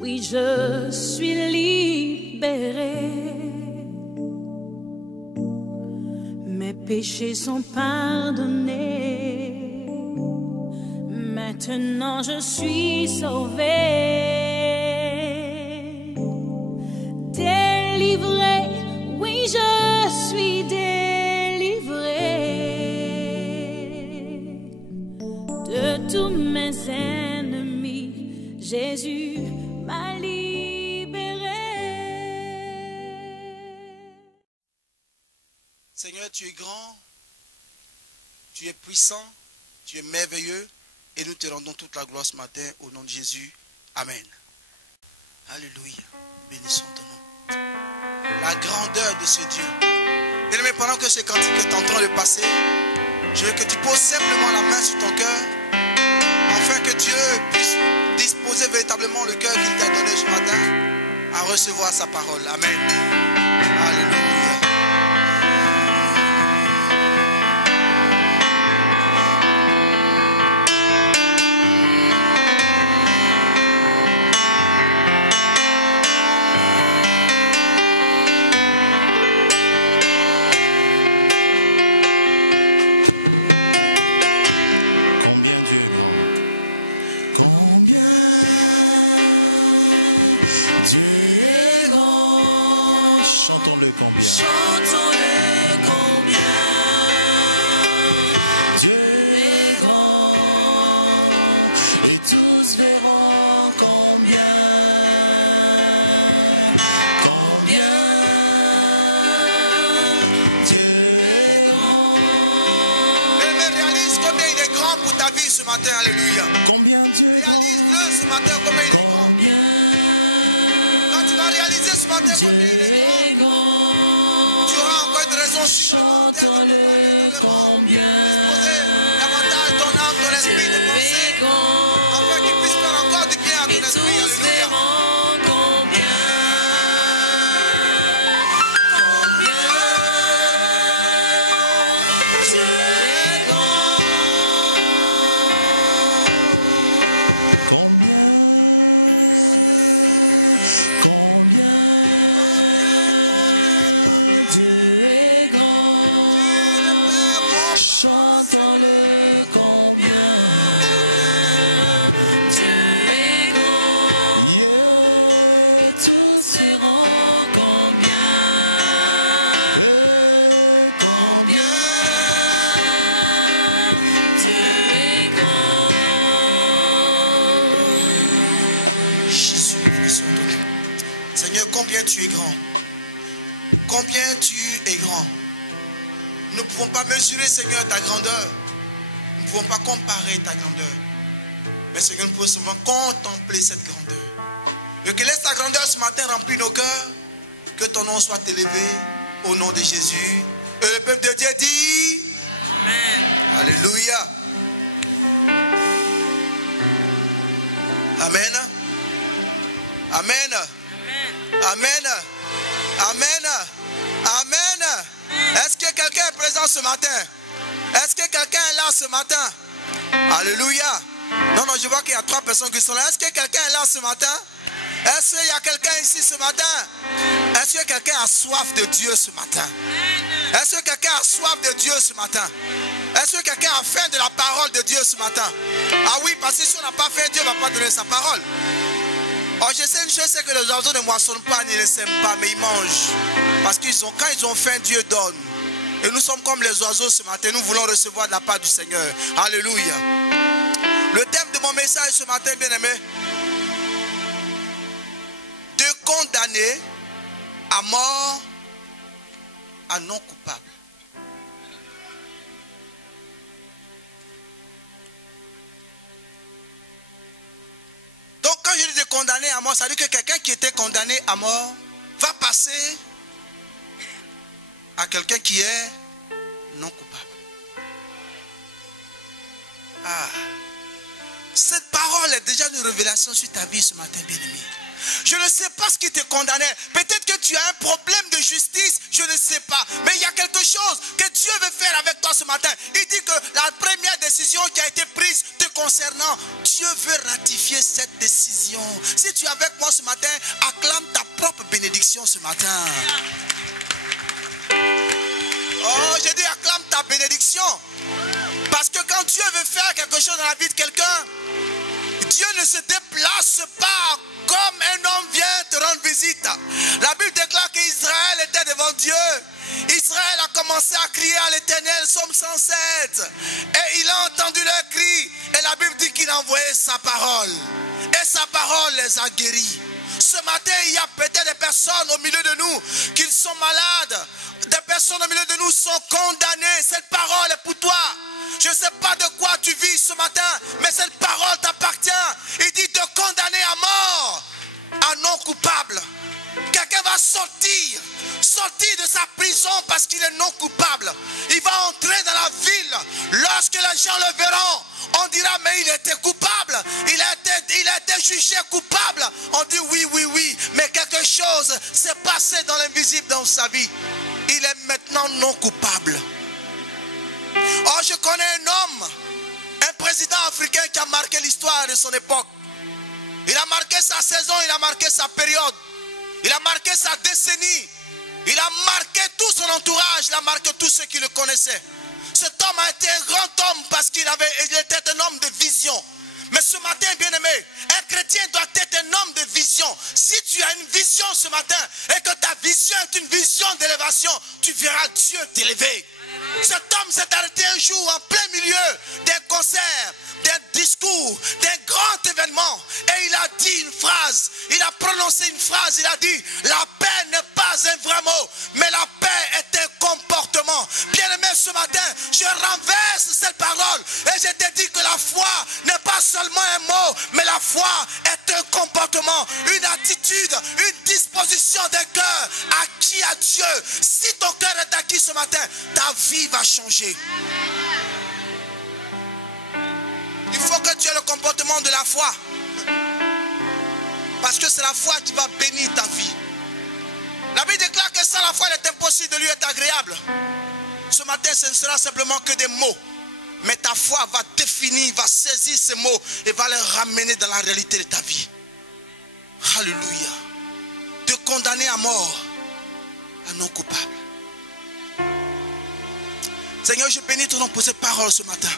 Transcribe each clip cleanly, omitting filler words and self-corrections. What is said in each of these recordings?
oui, je suis libérée. Mes péchés sont pardonnés. Maintenant je suis sauvée. Délivrée, oui, je suis délivrée. De tous mes ennemis, Jésus m'a libérée. Seigneur, tu es grand, tu es puissant, tu es merveilleux et nous te rendons toute la gloire ce matin au nom de Jésus. Amen. Alléluia. Bénissons ton nom. La grandeur de ce Dieu. Bien-aimé, pendant que ce cantique est en train de passer, je veux que tu poses simplement la main sur ton cœur afin que Dieu puisse disposer véritablement le cœur qu'il t'a donné ce matin à recevoir sa parole. Amen. Alléluia. Ce matin, alléluia. Réalise-le ce matin combien il est grand. Quand tu vas réaliser ce matin combien il est grand, tu auras encore une raison supplémentaire de pouvoir disposer davantage ton âme, ton esprit de penser, afin qu'il puisse faire encore du bien à ton esprit. Alléluia. Combien tu es grand. Combien tu es grand. Nous ne pouvons pas mesurer, Seigneur, ta grandeur. Nous ne pouvons pas comparer ta grandeur. Mais Seigneur, nous pouvons seulement contempler cette grandeur. Et que laisse ta grandeur ce matin remplir nos cœurs. Que ton nom soit élevé au nom de Jésus. Et le peuple de Dieu dit Amen. Alléluia. Amen. Amen. Amen. Amen. Amen. Est-ce que quelqu'un est présent ce matin? Est-ce que quelqu'un est là ce matin? Alléluia. Non, je vois qu'il y a 3 personnes qui sont là. Est-ce que quelqu'un est là ce matin? Est-ce qu'il y a quelqu'un ici ce matin? Est-ce que quelqu'un a soif de Dieu ce matin? Est-ce que quelqu'un a soif de Dieu ce matin? Est-ce que quelqu'un a faim de la parole de Dieu ce matin? Ah oui, parce que si on n'a pas faim, Dieu ne va pas donner sa parole. Oh, je sais une chose, c'est que les oiseaux ne moissonnent pas, ni ne sèment pas, mais ils mangent. Parce que quand ils ont faim, Dieu donne. Et nous sommes comme les oiseaux ce matin, nous voulons recevoir de la part du Seigneur. Alléluia. Le thème de mon message ce matin, bien-aimé, de condamner à mort un non coupable. Donc quand je dis de condamner à mort, ça veut dire que quelqu'un qui était condamné à mort va passer à quelqu'un qui est non coupable. Ah. Cette parole est déjà une révélation sur ta vie ce matin, bien-aimé. Je ne sais pas ce qui te condamnait. Peut-être que tu as un problème de justice, je ne sais pas. Mais il y a quelque chose que Dieu veut faire avec toi ce matin. Il dit que la première décision qui a été prise te concernant, Dieu veut ratifier cette décision Si tu es avec moi ce matin, acclame ta propre bénédiction ce matin. Oh, j'ai dit acclame ta bénédiction. Parce que quand Dieu veut faire quelque chose dans la vie de quelqu'un, Dieu ne se déplace pas comme un homme vient te rendre visite. La Bible déclare qu'Israël était devant Dieu. Israël a commencé à crier à l'Éternel, Psaume 107. Et il a entendu leurs cris. Et la Bible dit qu'il a envoyé sa parole. Et sa parole les a guéris. Ce matin, il y a peut-être des personnes au milieu de nous qui sont malades. Des personnes au milieu de nous sont condamnées. Cette parole est pour toi. Je ne sais pas de quoi tu vis ce matin, mais cette parole t'appartient. Il dit de condamner à mort un non coupable. Quelqu'un va sortir de sa prison parce qu'il est non coupable. Il va entrer dans la ville. Lorsque les gens le verront, on dira mais il était coupable. Il a été jugé coupable. On dit oui, mais quelque chose s'est passé dans l'invisible dans sa vie. Il est maintenant non coupable. Oh, je connais un homme, un président africain qui a marqué l'histoire de son époque. Il a marqué sa saison, il a marqué sa période. Il a marqué sa décennie. Il a marqué tout son entourage. Il a marqué tous ceux qui le connaissaient. Cet homme a été un grand homme parce qu'il était un homme de vision. Mais ce matin, bien-aimé, un chrétien doit être un homme de vision. Si tu as une vision ce matin et que ta vision est une vision d'élévation, tu verras Dieu t'élever. Cet homme s'est arrêté un jour en plein milieu d'un concert, d'un discours, d'un grand événement. Et il a dit une phrase, il a prononcé une phrase, il a dit « La paix n'est pas un vrai mot, mais la paix est un comportement. » Bien-aimé, ce matin, je renverse cette parole et je te dis que la foi n'est pas seulement un mot, mais la foi est un comportement, une attitude, une disposition de cœur acquis à Dieu. Si ton cœur est acquis ce matin, ta vie va changer. Il faut que tu aies le comportement de la foi. Parce que c'est la foi qui va bénir ta vie. La Bible déclare que sans la foi, il est impossible de lui être agréable. Ce matin, ce ne sera simplement que des mots. Mais ta foi va définir, va saisir ces mots et va les ramener dans la réalité de ta vie. Alléluia. Te condamner à mort, un non coupable. Seigneur, je bénis ton nom pour cette parole ce matin.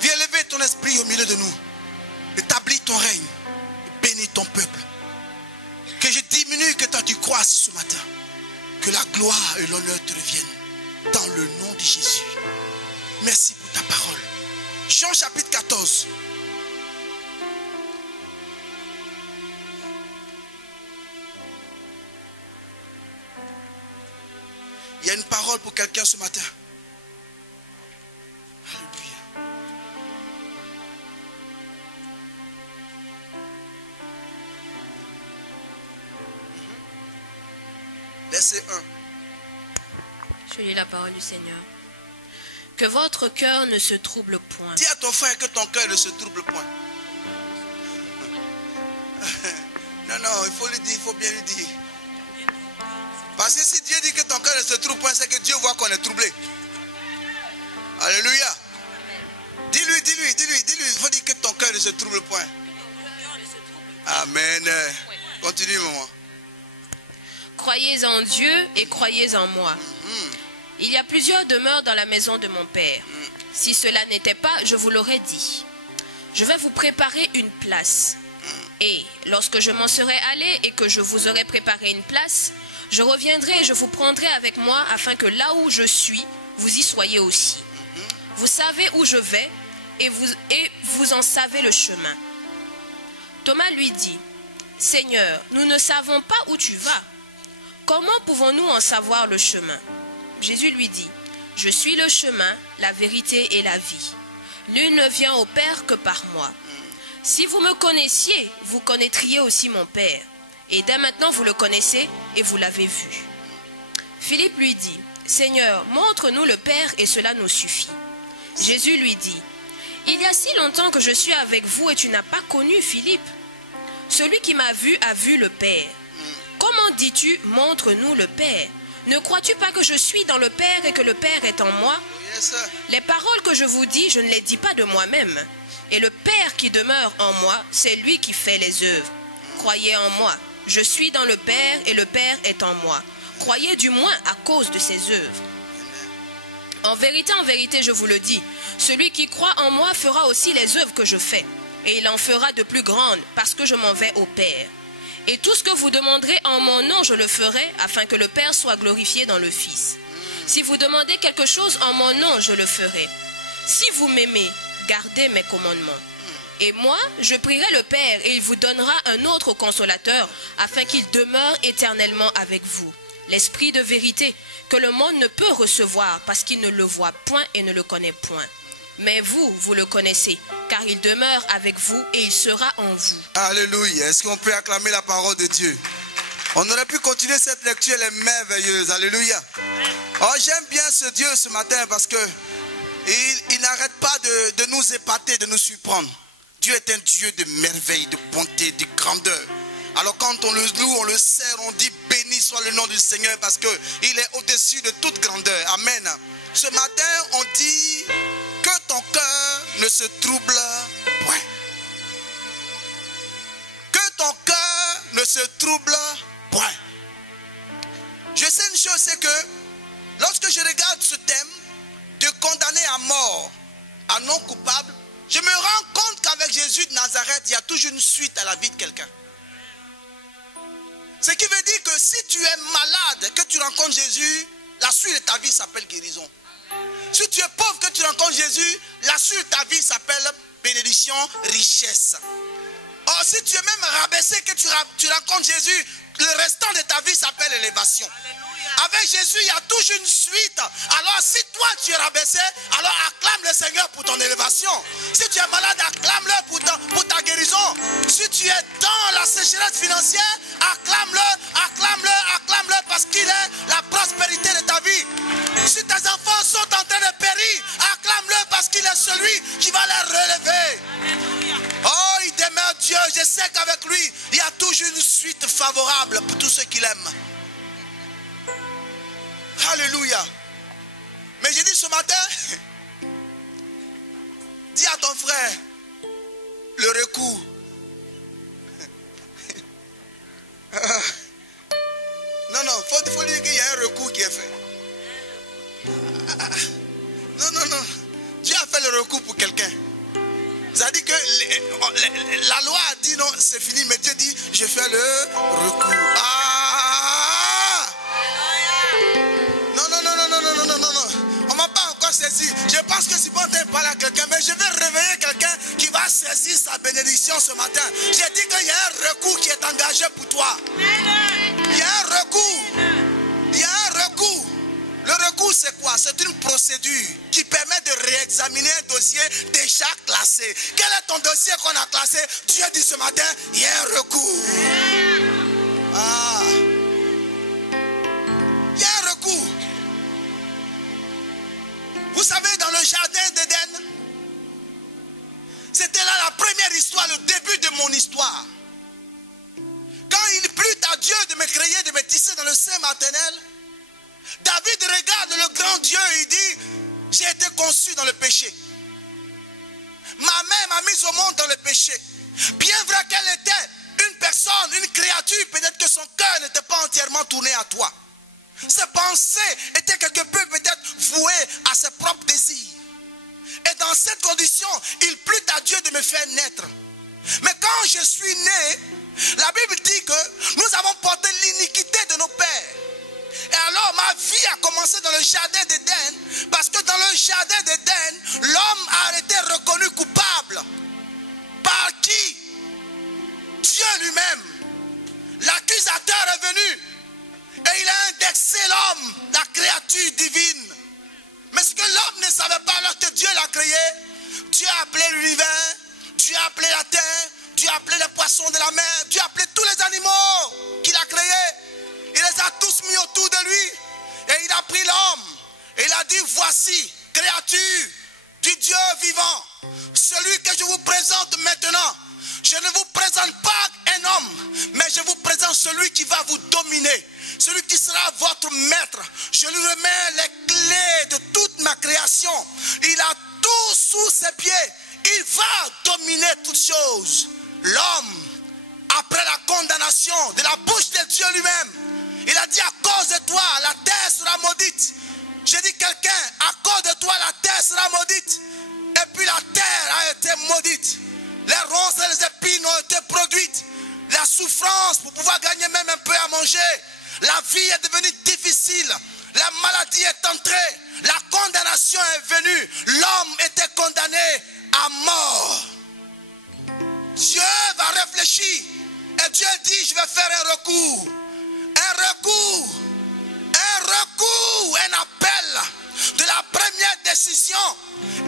Viens élever ton esprit au milieu de nous. Établis ton règne. Bénis ton peuple. Que je diminue, que toi tu croisses ce matin. Que la gloire et l'honneur te reviennent. Dans le nom de Jésus. Merci pour ta parole. Jean chapitre 14. Il y a une parole pour quelqu'un ce matin. Alléluia. Verset 1. Je lis la parole du Seigneur. Que votre cœur ne se trouble point. Dis à ton frère que ton cœur ne se trouble point. Non, il faut lui dire, il faut bien lui dire. Parce que si Dieu dit que ton cœur ne se trouble point, c'est que Dieu voit qu'on est troublé. Alléluia. Dis-lui, il faut dire que ton cœur ne se trouble point. Amen. Continue, maman. Croyez en Dieu et croyez en moi. Il y a plusieurs demeures dans la maison de mon Père. Si cela n'était pas, je vous l'aurais dit. Je vais vous préparer une place. Et lorsque je m'en serai allé et que je vous aurai préparé une place, je reviendrai et je vous prendrai avec moi afin que là où je suis, vous y soyez aussi. Vous savez où je vais et vous en savez le chemin. Thomas lui dit, Seigneur, nous ne savons pas où tu vas. Comment pouvons-nous en savoir le chemin? Jésus lui dit, je suis le chemin, la vérité et la vie. Nul ne vient au Père que par moi. Si vous me connaissiez, vous connaîtriez aussi mon Père. Et dès maintenant vous le connaissez et vous l'avez vu. Philippe lui dit, Seigneur, montre-nous le Père et cela nous suffit. Jésus lui dit, il y a si longtemps que je suis avec vous et tu n'as pas connu Philippe. Celui qui m'a vu a vu le Père. Comment dis-tu, montre-nous le Père? Ne crois-tu pas que je suis dans le Père et que le Père est en moi? Les paroles que je vous dis, je ne les dis pas de moi-même. Et le Père qui demeure en moi, c'est lui qui fait les œuvres. croyez en moi. Je suis dans le Père et le Père est en moi. Croyez du moins à cause de ses œuvres. En vérité, je vous le dis, celui qui croit en moi fera aussi les œuvres que je fais, et il en fera de plus grandes, parce que je m'en vais au Père. Et tout ce que vous demanderez en mon nom, je le ferai, afin que le Père soit glorifié dans le Fils. Si vous demandez quelque chose en mon nom, je le ferai. Si vous m'aimez, gardez mes commandements. Et moi, je prierai le Père, et il vous donnera un autre consolateur, afin qu'il demeure éternellement avec vous. L'Esprit de vérité, que le monde ne peut recevoir, parce qu'il ne le voit point et ne le connaît point. Mais vous, vous le connaissez, car il demeure avec vous et il sera en vous. Alléluia. Est-ce qu'on peut acclamer la parole de Dieu? On aurait pu continuer cette lecture, elle est merveilleuse. Alléluia. Oh, j'aime bien ce Dieu ce matin parce que il n'arrête pas de nous épater, de nous surprendre. Dieu est un Dieu de merveille, de bonté, de grandeur. Alors quand on le loue, on le sert, on dit béni soit le nom du Seigneur parce qu'il est au-dessus de toute grandeur. Amen. Ce matin, on dit que ton cœur ne se trouble point. Que ton cœur ne se trouble point. Je sais une chose, c'est que lorsque je regarde ce thème de condamner à mort un non coupable, je me rends compte qu'avec Jésus de Nazareth, il y a toujours une suite à la vie de quelqu'un. Ce qui veut dire que si tu es malade, que tu rencontres Jésus, la suite de ta vie s'appelle guérison. Si tu es pauvre, que tu rencontres Jésus, la suite de ta vie s'appelle bénédiction, richesse. Or, si tu es même rabaissé, que tu rencontres Jésus, le restant de ta vie s'appelle élévation. Avec Jésus, il y a toujours une suite. Alors, si toi tu es rabaissé, alors acclame le Seigneur pour ton élévation. Si tu es malade, acclame-le pour ta guérison. Si tu es dans la sécheresse financière, acclame-le, acclame-le, acclame-le parce qu'il est la prospérité de ta vie. Si tes enfants sont en train de périr, acclame-le parce qu'il est celui qui va les relever. Oh, il demeure Dieu. Je sais qu'avec lui, il y a toujours une suite favorable pour tous ceux qui l'aiment. Alléluia. Mais j'ai dit ce matin, dis à ton frère, le recours. Non, faut dire qu'il y a un recours qui est fait. Non. Dieu a fait le recours pour quelqu'un. Ça dit que la loi a dit non, c'est fini, mais Dieu dit, je fais le recours. Non. On ne m'a pas encore saisi. Je pense que c'est bon de parler à quelqu'un, mais je vais réveiller quelqu'un qui va saisir sa bénédiction ce matin. J'ai dit qu'il y a un recours qui est engagé pour toi. Il y a un recours. Il y a un recours. Le recours, c'est quoi? C'est une procédure qui permet de réexaminer un dossier déjà classé. Quel est ton dossier qu'on a classé? Dieu dit ce matin, il y a un recours. Il y a un recours. Vous savez, dans le jardin d'Éden, c'était là la première histoire, le début de mon histoire. Quand il plut à Dieu de me créer, de me tisser dans le sein maternel, David regarde le grand Dieu et il dit, j'ai été conçu dans le péché. Ma mère m'a mis au monde dans le péché. Bien vrai qu'elle était une personne, une créature, peut-être que son cœur n'était pas entièrement tourné à toi. Ses pensées étaient quelque peu peut-être vouées à ses propres désirs. Et dans cette condition, il plut à Dieu de me faire naître. Mais quand je suis né, la Bible dit que nous avons porté l'iniquité de nos pères. Et alors ma vie a commencé dans le jardin d'Éden, parce que dans le jardin d'Éden, l'homme a été reconnu coupable. Par qui? Dieu lui-même. L'accusateur est venu et il a indexé l'homme, la créature divine. Mais ce que l'homme ne savait pas alors que Dieu l'a créé, Dieu a appelé l'univers, Dieu a appelé la terre, Dieu a appelé les poissons de la mer, Dieu a appelé tous les animaux qu'il a créés. Il les a tous mis autour de lui. Et il a pris l'homme. Et il a dit, voici, créature du Dieu vivant, celui que je vous présente maintenant. Je ne vous présente pas un homme, mais je vous présente celui qui va vous dominer. Celui qui sera votre maître. Je lui remets les clés de toute ma création. Il a tout sous ses pieds. Il va dominer toutes choses. L'homme, après la déclaration de la bouche de Dieu lui-même. Il a dit à cause de toi, la terre sera maudite. J'ai dit quelqu'un, à cause de toi, la terre sera maudite. Et puis la terre a été maudite. Les ronces et les épines ont été produites. La souffrance pour pouvoir gagner même un peu à manger. La vie est devenue difficile. La maladie est entrée. La condamnation est venue. L'homme était condamné à mort. Dieu va réfléchir. Et Dieu dit, je vais faire un recours. Un appel de la première décision.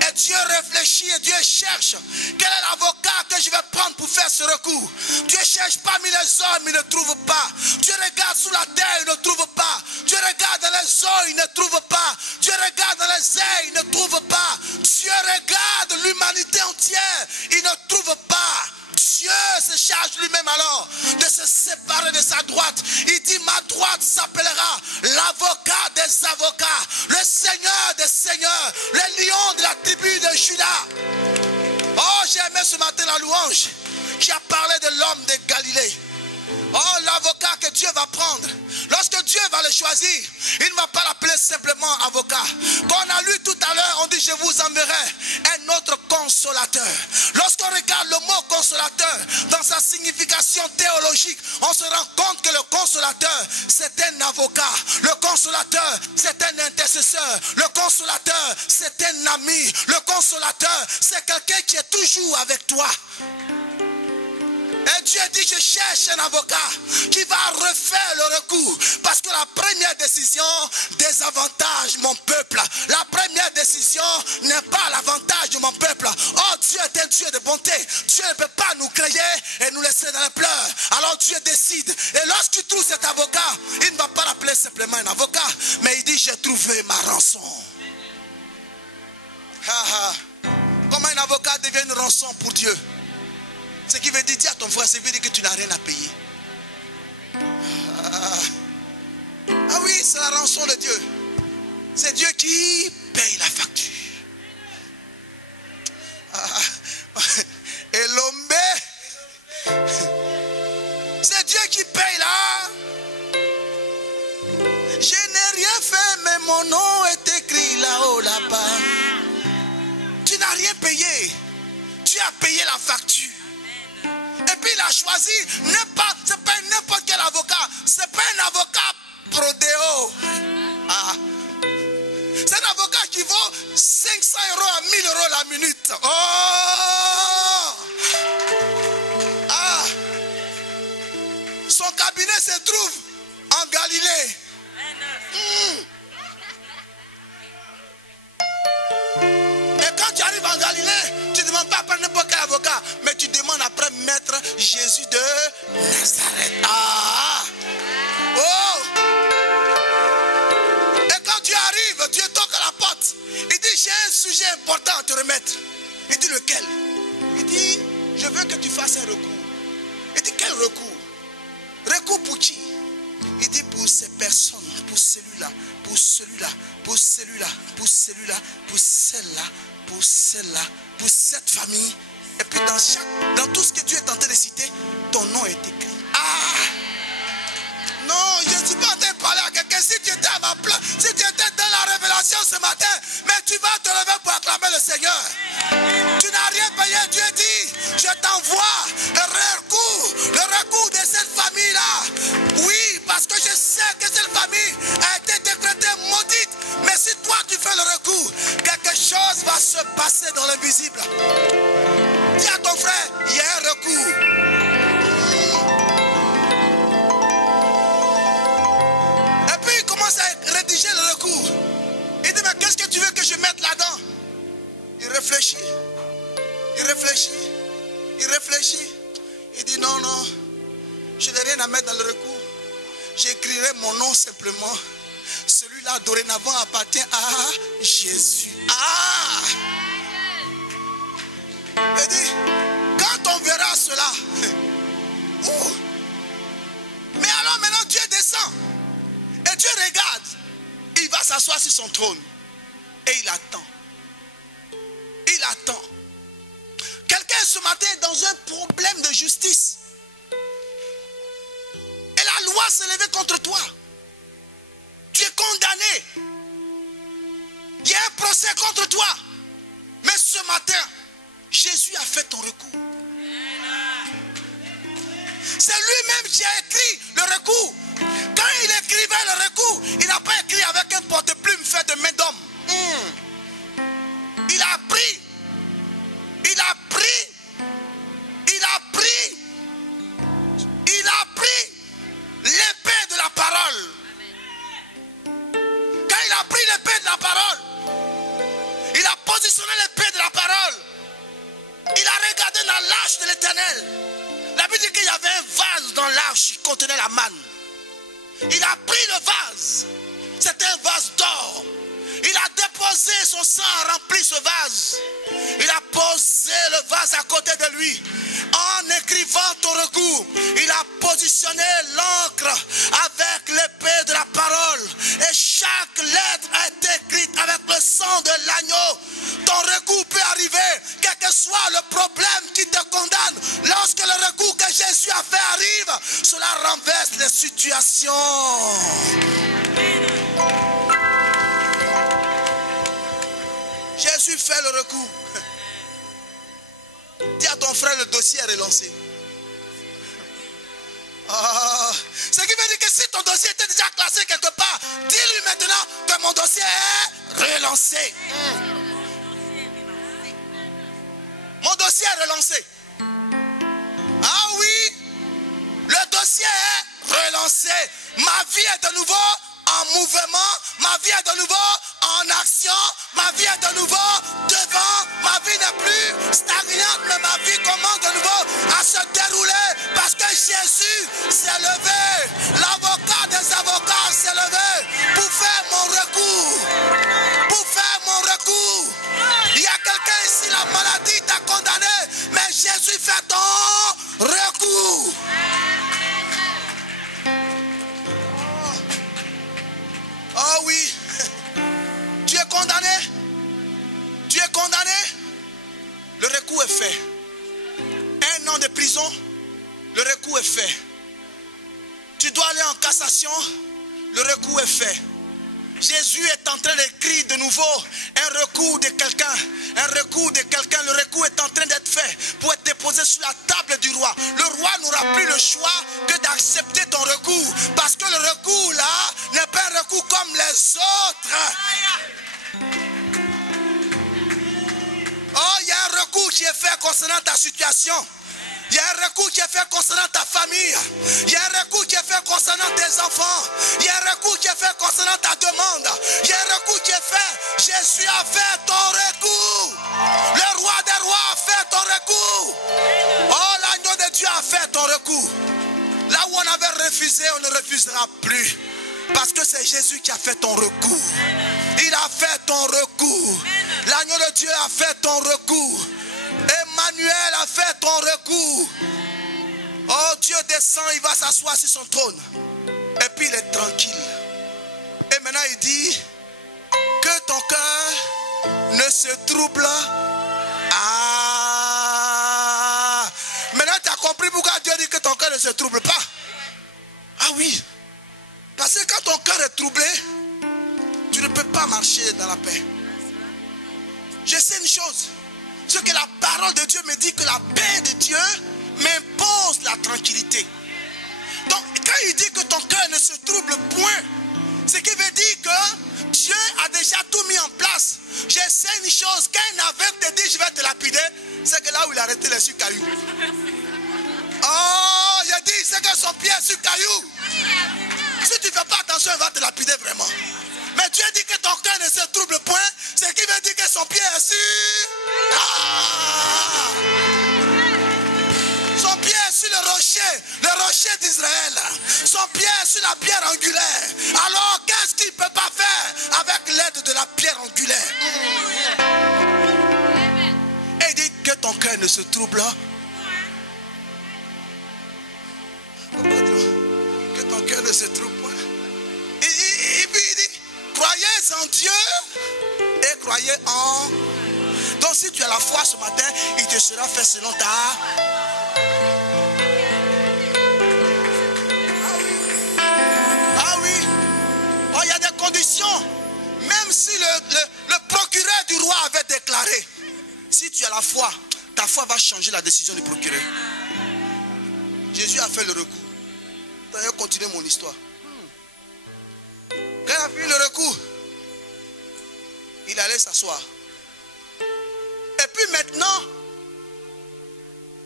Et Dieu réfléchit et Dieu cherche. Quel est l'avocat que je vais prendre pour faire ce recours? Dieu cherche parmi les hommes, il ne trouve pas. Dieu regarde sous la terre, il ne trouve pas. Dieu regarde dans les eaux, il ne trouve pas. Dieu regarde dans les airs, il ne trouve pas. Dieu regarde l'humanité entière, il ne trouve pas. Dieu se charge lui-même alors de se séparer de sa droite. Il dit, ma droite s'appellera l'avocat des avocats, le Seigneur des seigneurs, le lion de la tribu de Juda. Oh, j'ai aimé ce matin la louange qui a parlé de l'homme de Galilée. Oh, l'avocat que Dieu va prendre. Lorsque Dieu va le choisir, il ne va pas l'appeler simplement avocat. Quand on a lu tout à l'heure, on dit, je vous enverrai un autre consolateur. Lorsqu'on regarde le mot consolateur dans sa signification théologique, on se rend compte que le consolateur, c'est un avocat. Le consolateur, c'est un intercesseur. Le consolateur, c'est un ami. Le consolateur, c'est quelqu'un qui est toujours avec toi. Et Dieu dit, je cherche un avocat qui va refaire le recours. Parce que la première décision désavantage mon peuple. La première décision n'est pas l'avantage de mon peuple. Oh, Dieu est un Dieu de bonté. Dieu ne peut pas nous créer et nous laisser dans les pleurs. Alors Dieu décide. Et lorsqu'il trouve cet avocat, il ne va pas l'appeler simplement un avocat, mais il dit, j'ai trouvé ma rançon. Comment un avocat devient une rançon pour Dieu? Ce qui veut dire, dis à ton frère, ça veut dire que tu n'as rien à payer. Ah oui, c'est la rançon de Dieu. C'est Dieu qui paye la facture. Et l'homme, c'est Dieu qui paye là. Je n'ai rien fait, mais mon nom est écrit là-haut, là-bas. Tu n'as rien payé. Tu as payé la facture. Et puis il a choisi, c'est pas n'importe quel avocat, c'est pas un avocat prodéo. C'est un avocat qui vaut 500 € à 1000 € la minute. Son cabinet se trouve en Galilée. Et quand tu arrives en Galilée, tu ne demandes pas par n'importe quel avocat, mais tu demandes après maître Jésus de Nazareth. Et quand tu arrives, Dieu toque à la porte. Il dit, j'ai un sujet important à te remettre. Il dit, lequel? Il dit, je veux que tu fasses un recours. Il dit, quel recours? Recours pour qui? Il dit, pour ces personnes, pour celui-là, pour celui-là, pour celui-là, pour celui-là, pour celle-là, pour celle-là, pour cette famille. Et puis dans tout ce que Dieu est en train de citer, ton nom est écrit. Non, je ne suis pas en train de parler à quelqu'un. Si tu étais à ma place, si tu étais dans la révélation ce matin, mais tu vas te lever pour acclamer le Seigneur. Tu n'as rien payé. Dieu dit, je t'envoie le recours de cette famille-là. Oui, parce que je sais que cette famille a été décrétée maudite. Mais si toi tu fais le recours, quelque chose va se passer dans l'invisible. Dis à ton frère, il y a un recours. Et puis il commence à rédiger le recours. Il dit, mais qu'est-ce que tu veux que je mette là-dedans? Il réfléchit. Il réfléchit. Il réfléchit. Il dit, non, non, je n'ai rien à mettre dans le recours. J'écrirai mon nom simplement. Celui-là dorénavant appartient à Jésus. Il dit, quand on verra cela, mais alors maintenant Dieu descend. Et Dieu regarde. Il va s'asseoir sur son trône. Et il attend. Il attend. Quelqu'un ce matin est dans un problème de justice. contre toi. Tu es condamné. Il y a un procès contre toi. Mais ce matin, Jésus a fait ton recours. C'est lui-même qui a écrit le recours. Quand il écrivait le recours, il n'a pas écrit avec un porte-plume fait de main d'homme. Il a pris l'épée de la parole. Quand il a pris l'épée de la parole, il a positionné l'épée de la parole. Il a regardé dans l'arche de l'Éternel. La Bible dit qu'il y avait un vase dans l'arche qui contenait la manne. Il a pris le vase. C'était un vase d'or. Il a déposé son sang, rempli ce vase. Il a posé le vase à côté de lui. En écrivant ton recours, il a positionné l'encre avec l'épée de la parole. Et chaque lettre a été écrite avec le sang de l'agneau. Ton recours peut arriver, quel que soit le problème qui te condamne. Lorsque le recours que Jésus a fait arrive, cela renverse les situations. Jésus fait le recours. Dis à ton frère, le dossier est relancé. Ce qui veut dire que si ton dossier était déjà classé quelque part, dis-lui maintenant que mon dossier est relancé. Mon dossier est relancé. Ah oui, le dossier est relancé. Ma vie est de nouveau en mouvement, ma vie est de nouveau en action, ma vie est de nouveau devant, ma vie n'est plus stagnante, mais ma vie commence de nouveau à se dérouler parce que Jésus s'est levé, l'avocat des avocats s'est levé pour faire mon recours, Il y a quelqu'un ici, la maladie t'a condamné, mais Jésus fait ton recours. Oh oui, tu es condamné. Tu es condamné. Le recours est fait. 1 an de prison, le recours est fait. Tu dois aller en cassation, le recours est fait. Jésus est en train d'écrire de nouveau un recours de quelqu'un. Un recours de quelqu'un. Le recours est en train d'être fait pour être déposé sur la table du roi. Le roi n'aura plus le choix que d'accepter ton recours. Parce que le recours là n'est pas un recours comme les autres. Oh, il y a un recours qui est fait concernant ta situation. Il y a un recours qui est fait concernant ta famille. Il y a un recours qui est fait concernant tes enfants. Il y a un recours qui est fait concernant ta demande. Il y a un recours qui est fait. Jésus a fait ton recours. Le roi des rois a fait ton recours. Oh, l'agneau de Dieu a fait ton recours. Là où on avait refusé, on ne refusera plus. Parce que c'est Jésus qui a fait ton recours. Il a fait ton recours. L'agneau de Dieu a fait ton recours. Emmanuel a fait ton recours. Oh, Dieu descend, il va s'asseoir sur son trône. Et puis il est tranquille. Et maintenant il dit que ton cœur ne se trouble. Ah, maintenant tu as compris pourquoi Dieu dit que ton cœur ne se trouble pas. Ah oui, parce que quand ton cœur est troublé, tu ne peux pas marcher dans la paix. Je sais une chose, c'est que la parole de Dieu me dit que la paix de Dieu m'impose la tranquillité. Donc quand il dit que ton cœur ne se trouble point, ce qui veut dire que Dieu a déjà tout mis en place. Je sais une chose, quand un aveugle te dit je vais te lapider, c'est que là où il a arrêté les sur cailloux. Oh, il a dit c'est que son pied est sur caillou. Si tu ne fais pas attention, il va te lapider vraiment. Mais Dieu dit que ton cœur ne se trouble point, ce qui veut dire que son pied est sur... Ah! Son pied est sur le rocher d'Israël. Son pied est sur la pierre angulaire. Alors qu'est-ce qu'il ne peut pas faire avec l'aide de la pierre angulaire? Et il dit que ton cœur ne se trouble. Que ton cœur ne se trouble point. Et puis il dit, croyez en Dieu et croyez en... Donc si tu as la foi ce matin, il te sera fait selon ta... le procureur du roi avait déclaré, si tu as la foi, ta foi va changer la décision du procureur. Jésus a fait le recours. Je vais continuer mon histoire. Quand il a fait le recours, il allait s'asseoir. Et puis maintenant,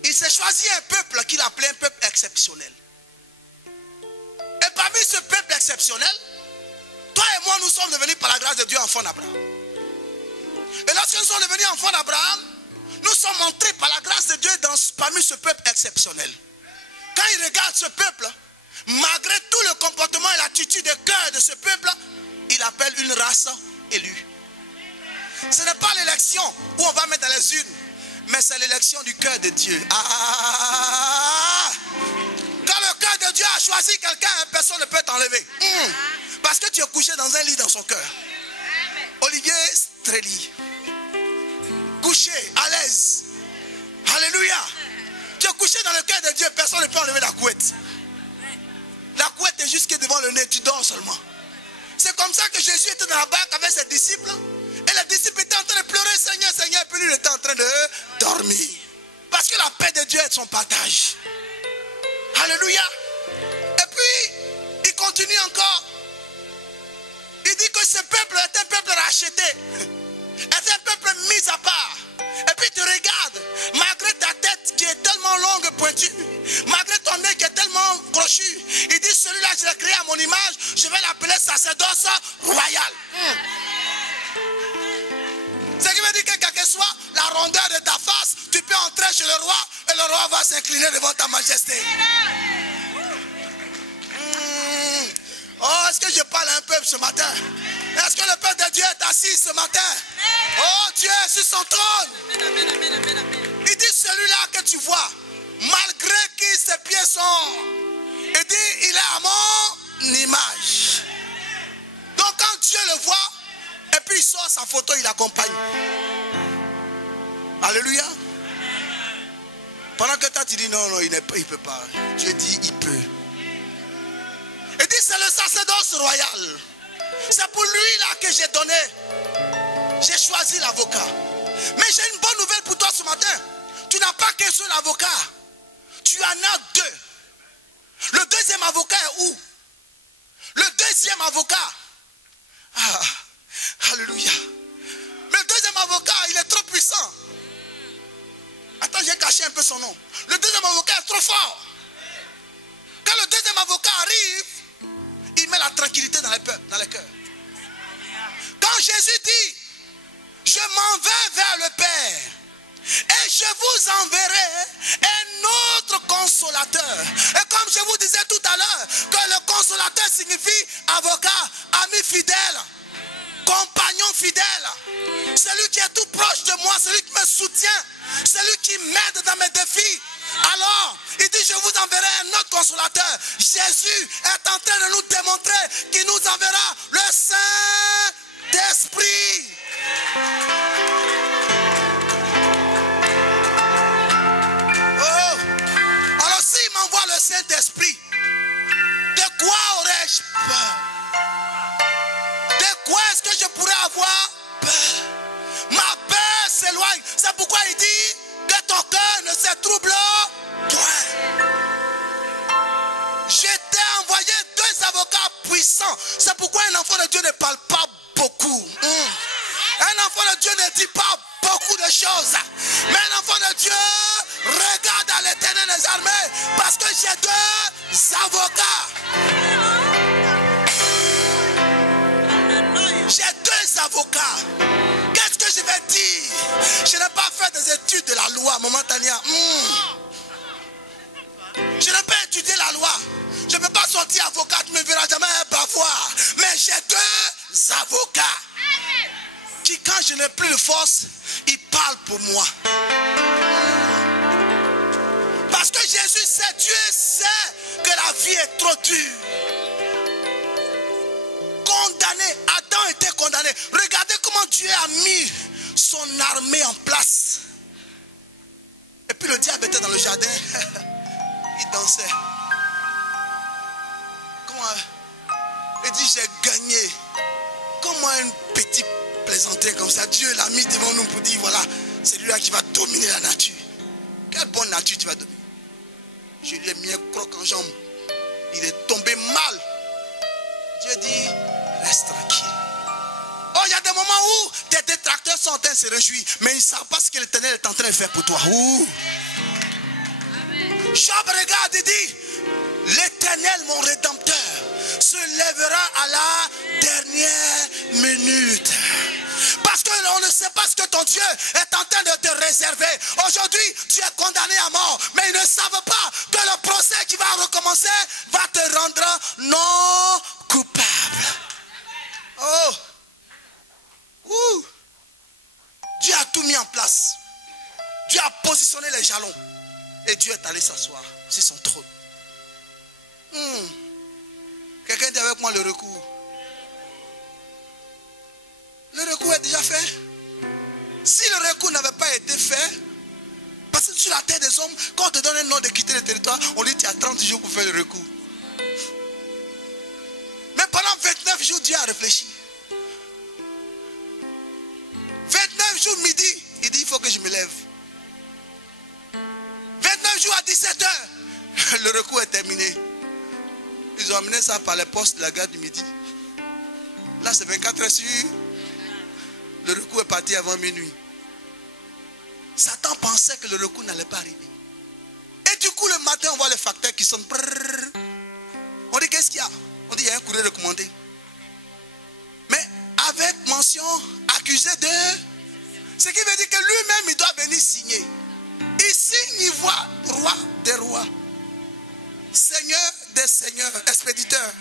il s'est choisi un peuple qu'il appelait un peuple exceptionnel. Et parmi ce peuple exceptionnel, toi et moi, nous sommes devenus par la grâce de Dieu enfants d'Abraham. Et lorsque nous sommes devenus enfants d'Abraham, nous sommes entrés par la grâce de Dieu parmi ce peuple exceptionnel. Quand il regarde ce peuple, malgré tout le comportement et l'attitude de cœur de ce peuple, il appelle une race élue. Ce n'est pas l'élection où on va mettre dans les urnes, mais c'est l'élection du cœur de Dieu. Quand le cœur de Dieu a choisi quelqu'un, personne ne peut t'enlever. Parce que tu es couché dans un lit dans son cœur. Olivier Strelly, couché, à l'aise. Alléluia. Tu es couché dans le cœur de Dieu, personne ne peut enlever la couette. La couette est jusque devant le nez, tu dors seulement. C'est comme ça que Jésus était dans la barque avec ses disciples. Et les disciples étaient en train de pleurer, Seigneur, Seigneur. Et puis lui, il était en train de dormir. Parce que la paix de Dieu est son partage. Alléluia. Et puis, il continue encore. Il dit que ce peuple est un peuple racheté. Est un peuple mis à part. Et puis tu regardes, malgré ta tête qui est tellement longue et pointue, malgré ton nez qui est tellement crochu, il dit celui-là je l'ai créé à mon image, je vais l'appeler sacerdoce royal. Ce qui veut dire que quelle que soit la rondeur de ta face, tu peux entrer chez le roi et le roi va s'incliner devant ta majesté. Oh, est-ce que je parle à un peuple ce matin? Est-ce que le peuple de Dieu est assis ce matin? Oh, Dieu est sur son trône. Il dit celui-là que tu vois, malgré que ses pieds sont, il dit il est à mon image. Donc quand Dieu le voit, et puis il sort sa photo, il l'accompagne. Alléluia. Pendant que toi tu dis non, il ne peut pas. Dieu dit il peut. Il dit c'est le sacerdoce royal. C'est pour lui là que j'ai donné. J'ai choisi l'avocat. Mais j'ai une bonne nouvelle pour toi ce matin. Tu n'as pas qu'un seul avocat. Tu en as deux. Le deuxième avocat est où? Le deuxième avocat. Ah, alléluia. Mais le deuxième avocat, il est trop puissant. Attends, j'ai caché un peu son nom. Le deuxième avocat est trop fort. Quand le deuxième avocat arrive, il met la tranquillité dans les cœurs. Quand Jésus dit, je m'en vais vers le Père et je vous enverrai un autre consolateur. Et comme je vous disais tout à l'heure, que le consolateur signifie avocat, ami fidèle, compagnon fidèle, celui qui est tout proche de moi, celui qui me soutient, celui qui m'aide dans mes défis. Alors, il dit, je vous enverrai un autre consolateur. Jésus est en train de nous démontrer qu'il nous enverra le Saint-Esprit. Oh, alors s'il m'envoie le Saint-Esprit, de quoi aurais-je peur? De quoi est-ce que je pourrais avoir peur? Ma peur s'éloigne. C'est pourquoi il dit que ton cœur ne se trouble point. Je t'ai envoyé deux avocats puissants. C'est pourquoi un enfant de Dieu ne parle pas beaucoup. Un enfant de Dieu ne dit pas beaucoup de choses. Mais un enfant de Dieu regarde à l'Éternel des armées. Parce que j'ai deux avocats. J'ai deux avocats. Qu'est-ce que je vais dire? Je n'ai pas fait des études de la loi, maman Tania. Je n'ai pas étudié la loi. Je ne peux pas sortir avocat, tu ne me verras jamais un bavoir. Mais j'ai deux avocats qui, quand je n'ai plus de force, ils parlent pour moi. Parce que Jésus sait, Dieu sait que la vie est trop dure. Condamné, Adam était condamné. Regardez comment Dieu a mis son armée en place. Et puis le diable était dans le jardin. Il dansait. Comment? Il dit j'ai gagné. Comment un petit mountain comme ça. Dieu l'a mis devant nous pour dire, voilà, c'est lui-là qui va dominer la nature. Quelle bonne nature tu vas dominer. Je lui ai mis un croc en jambe. Il est tombé mal. Dieu dit, reste tranquille. Oh, il y a des moments où tes détracteurs sont en train de se réjouir, mais ils ne savent pas ce que l'Éternel est en train de faire pour toi. Job regarde et dit, l'Éternel, mon rédempteur, se lèvera à la dernière minute. Parce qu'on ne sait pas ce que ton Dieu est en train de te réserver. Aujourd'hui, tu es condamné à mort. Mais ils ne savent pas que le procès qui va recommencer va te rendre non coupable. Oh! Dieu a tout mis en place. Dieu a positionné les jalons. Et Dieu est allé s'asseoir sur son trône. Quelqu'un dit avec moi le recours. Le recours est déjà fait. Si le recours n'avait pas été fait, parce que sur la terre des hommes, quand on te donne un ordre de quitter le territoire, on dit tu as 30 jours pour faire le recours. Mais pendant 29 jours, Dieu a réfléchi. 29 jours midi, il dit il faut que je me lève. 29 jours à 17 h, le recours est terminé. Ils ont amené ça par les postes de la gare du midi. Là c'est 24 heures sur. Le recours est parti avant minuit. Satan pensait que le recours n'allait pas arriver. Et du coup le matin on voit les facteurs qui sonnent. On dit qu'est-ce qu'il y a? On dit il y a un courrier recommandé. Mais avec mention accusé de... Ce qui veut dire que lui-même il doit venir signer. Il signe, il voit roi des rois, seigneur des seigneurs, expéditeur,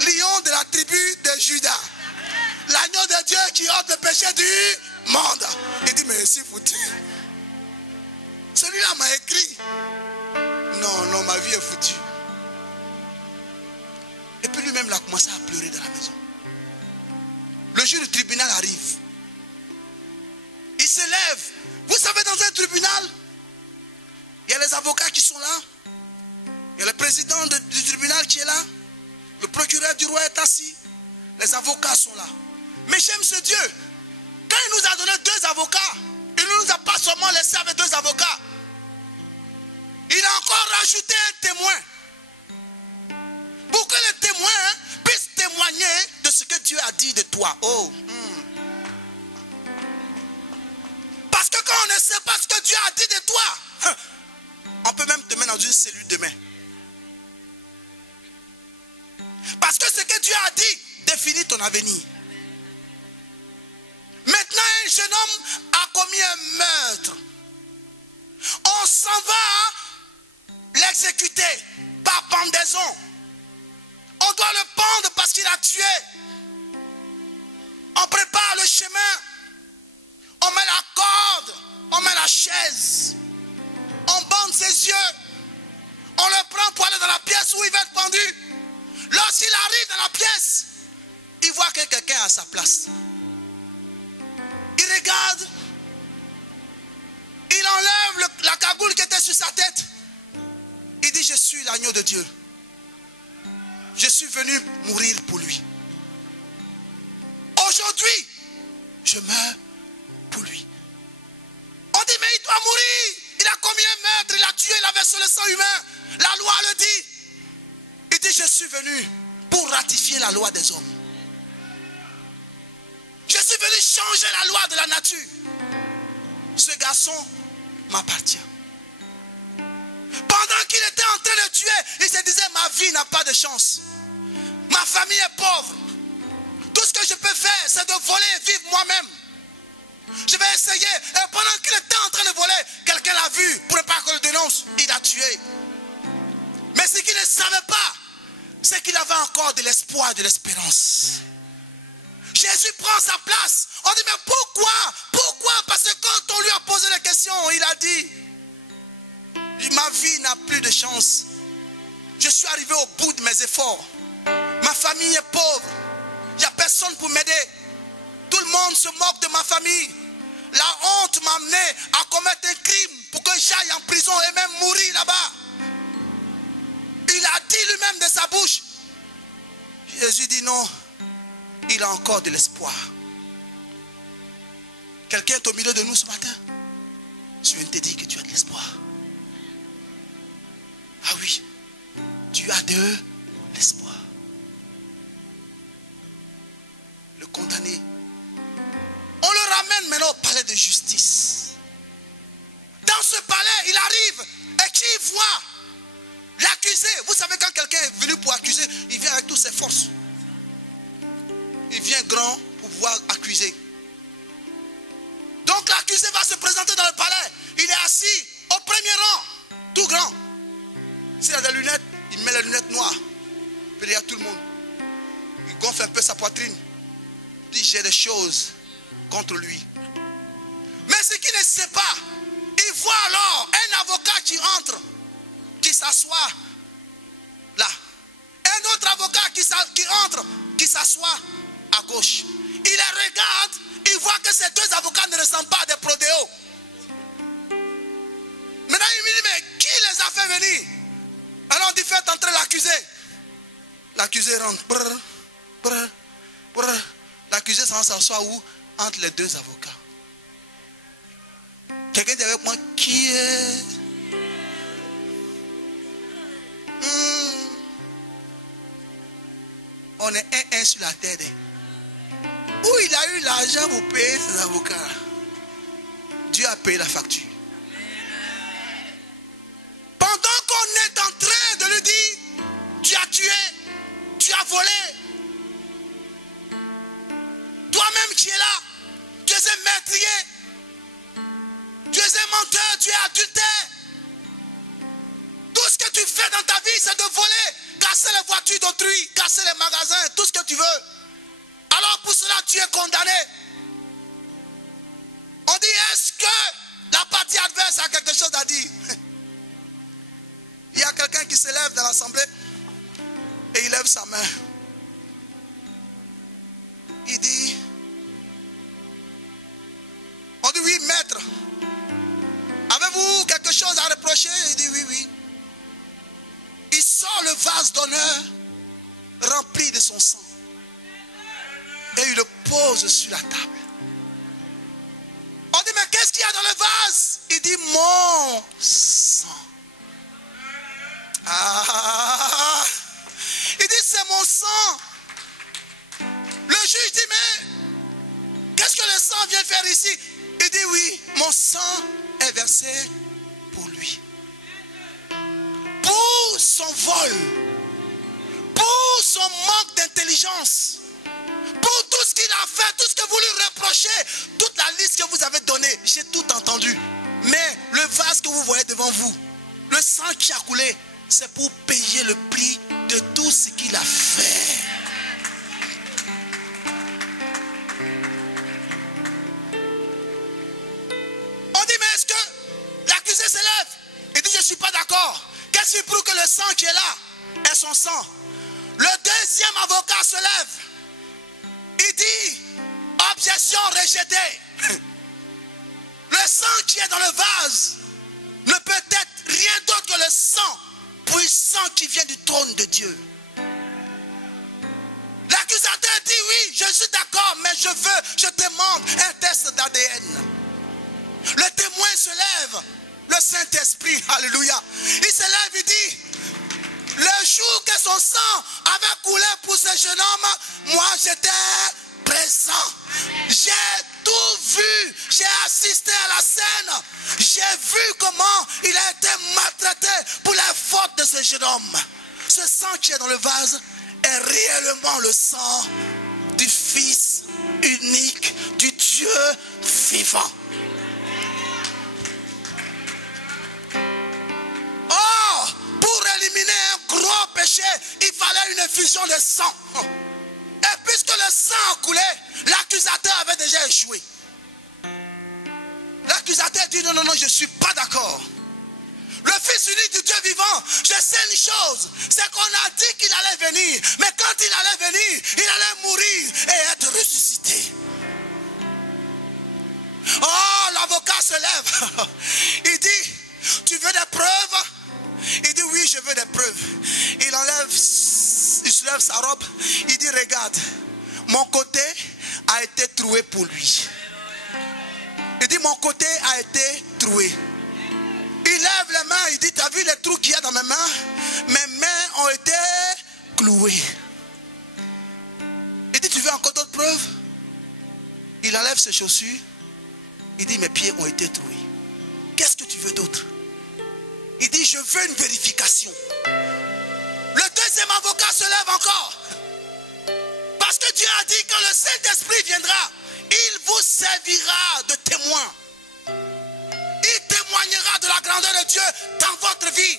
lion de la tribu de Judas, l'agneau de Dieu qui ôte le péché du monde. Il dit mais c'est foutu. Celui-là m'a écrit. Non, ma vie est foutue. Et puis lui-même il a commencé à pleurer dans la maison. Le jour du tribunal arrive. Il se lève. Vous savez, dans un tribunal, il y a les avocats qui sont là. Il y a le président du tribunal qui est là. Le procureur du roi est assis. Les avocats sont là. Mais j'aime ce Dieu. Quand il nous a donné 2 avocats, il ne nous a pas seulement laissé avec 2 avocats. Il a encore rajouté un témoin. Pour que le témoin puisse témoigner de ce que Dieu a dit de toi. Oh. Parce que quand on ne sait pas ce que Dieu a dit de toi, on peut même te mettre dans une cellule demain. Parce que ce que Dieu a dit définit ton avenir. Maintenant, un jeune homme a commis un meurtre. On s'en va l'exécuter par pendaison. On doit le pendre parce qu'il a tué. On prépare le chemin. On met la corde, on met la chaise, on bande ses yeux, on le prend pour aller dans la pièce où il va être pendu. Lorsqu'il arrive dans la pièce, il voit que quelqu'un est à sa place. Il regarde, il enlève la cagoule qui était sur sa tête. Il dit, je suis l'agneau de Dieu. Je suis venu mourir pour lui. Aujourd'hui, je meurs pour lui. On dit mais il doit mourir. Il a commis un meurtre, il a tué, il a versé le sang humain. La loi le dit. Il dit je suis venu pour ratifier la loi des hommes. Je suis venu changer la loi de la nature. Ce garçon m'appartient. Pendant qu'il était en train de tuer, il se disait ma vie n'a pas de chance. Ma famille est pauvre. Tout ce que je peux faire c'est de voler et vivre moi-même. Je vais essayer. Et pendant qu'il était en train de voler, quelqu'un l'a vu. Pour ne pas qu'on le dénonce, il a tué. Mais ce qu'il ne savait pas, c'est qu'il avait encore de l'espoir et de l'espérance. Jésus prend sa place. On dit mais pourquoi? Pourquoi? Parce que quand on lui a posé la question, il a dit ma vie n'a plus de chance. Je suis arrivé au bout de mes efforts. Ma famille est pauvre. Il n'y a personne pour m'aider. Tout le monde se moque de ma famille. La honte m'a amené à commettre un crime pour que j'aille en prison et même mourir là-bas. Il a dit lui-même de sa bouche. Jésus dit non, il a encore de l'espoir. Quelqu'un est au milieu de nous ce matin. Je viens de te dire que tu as de l'espoir. Ah oui, tu as de l'espoir. Le condamné, on le ramène maintenant au palais de justice. Dans ce palais, il arrive et qui voit l'accusé. Vous savez, quand quelqu'un est venu pour accuser, il vient avec toutes ses forces. Il vient grand pour pouvoir accuser. Donc l'accusé va se présenter dans le palais. Il est assis au premier rang, tout grand. S'il a des lunettes, il met les lunettes noires. Puis il y a tout le monde. Il gonfle un peu sa poitrine. Il dit, j'ai des choses contre lui. Mais ce qu'il ne sait pas, il voit alors un avocat qui entre, qui s'assoit là. Un autre avocat qui entre, qui s'assoit à gauche. Il les regarde, il voit que ces deux avocats ne ressemblent pas à des prodéos. Maintenant il me dit, mais qui les a fait venir? Alors on dit, faites entrer l'accusé. L'accusé rentre. L'accusé s'assoit où? Entre les deux avocats. Quelqu'un dit avec moi, qui est? On est un sur la terre. Où il a eu l'argent pour payer ses avocats? Dieu a payé la facture. Pendant qu'on est en train de lui dire, tu as tué, tu as volé. Toi-même qui es là, tu es un meurtrier. Tu es un menteur, tu es adultère. Tout ce que tu fais dans ta vie, c'est de voler, casser les voitures d'autrui, casser les magasins, tout ce que tu veux. Alors pour cela, tu es condamné. On dit, est-ce que la partie adverse a quelque chose à dire? Il y a quelqu'un qui se lève dans l'assemblée et il lève sa main. Il dit, on dit, oui, maître. Avez-vous quelque chose à reprocher? Il dit oui, oui. Il sort le vase d'honneur rempli de son sang. Et il le pose sur la table. On dit, mais qu'est-ce qu'il y a dans le vase? Il dit, mon sang. Ah! Il dit, c'est mon sang. Le juge dit, mais qu'est-ce que le sang vient faire ici? Il dit, oui, mon sang est versé pour lui. Pour son vol. Pour son manque d'intelligence. Pour tout ce qu'il a fait, tout ce que vous lui reprochez, toute la liste que vous avez donnée, j'ai tout entendu. Mais le vase que vous voyez devant vous, le sang qui a coulé, c'est pour payer le prix de tout ce qu'il a fait. On dit, mais est-ce que l'accusé se lève? Il dit, je ne suis pas d'accord. Qu'est-ce qui prouve que le sang qui est là est son sang? Le deuxième avocat se lève. Il dit, objection rejetée. Le sang qui est dans le vase ne peut être rien d'autre que le sang puissant qui vient du trône de Dieu. L'accusateur dit, oui, je suis d'accord, mais je demande un test d'ADN. Le témoin se lève, le Saint-Esprit, alléluia. Il se lève, il dit, le jour que son sang avait coulé pour ce jeune homme, moi j'étais présent. J'ai tout vu, j'ai assisté à la scène. J'ai vu comment il a été maltraité pour les fautes de ce jeune homme. Ce sang qui est dans le vase est réellement le sang du Fils unique du Dieu vivant. Oh, pour éliminer un gros péché, il fallait une effusion de sang. Et puisque le sang a coulé, l'accusateur avait déjà échoué. L'accusateur dit non, non, non, je ne suis pas d'accord. Le Fils unique du Dieu vivant, je sais une chose, c'est qu'on a dit qu'il allait venir. Mais quand il allait venir, il allait mourir et être ressuscité. Oh, l'avocat se lève. Il dit, tu veux des preuves? Il dit, oui, je veux des preuves. Il soulève sa robe. Il dit, regarde, mon côté a été troué pour lui. mon côté a été troué. Il lève les mains, il dit, tu as vu les trous qu'il y a dans mes mains? Mes mains ont été clouées. Il dit, tu veux encore d'autres preuves? Il enlève ses chaussures. Il dit, mes pieds ont été troués. Qu'est-ce que tu veux d'autre? Il dit, je veux une vérification. Le deuxième avocat se lève encore. Parce que Dieu a dit, quand le Saint-Esprit viendra, il vous servira de témoin. Il témoignera de la grandeur de Dieu dans votre vie.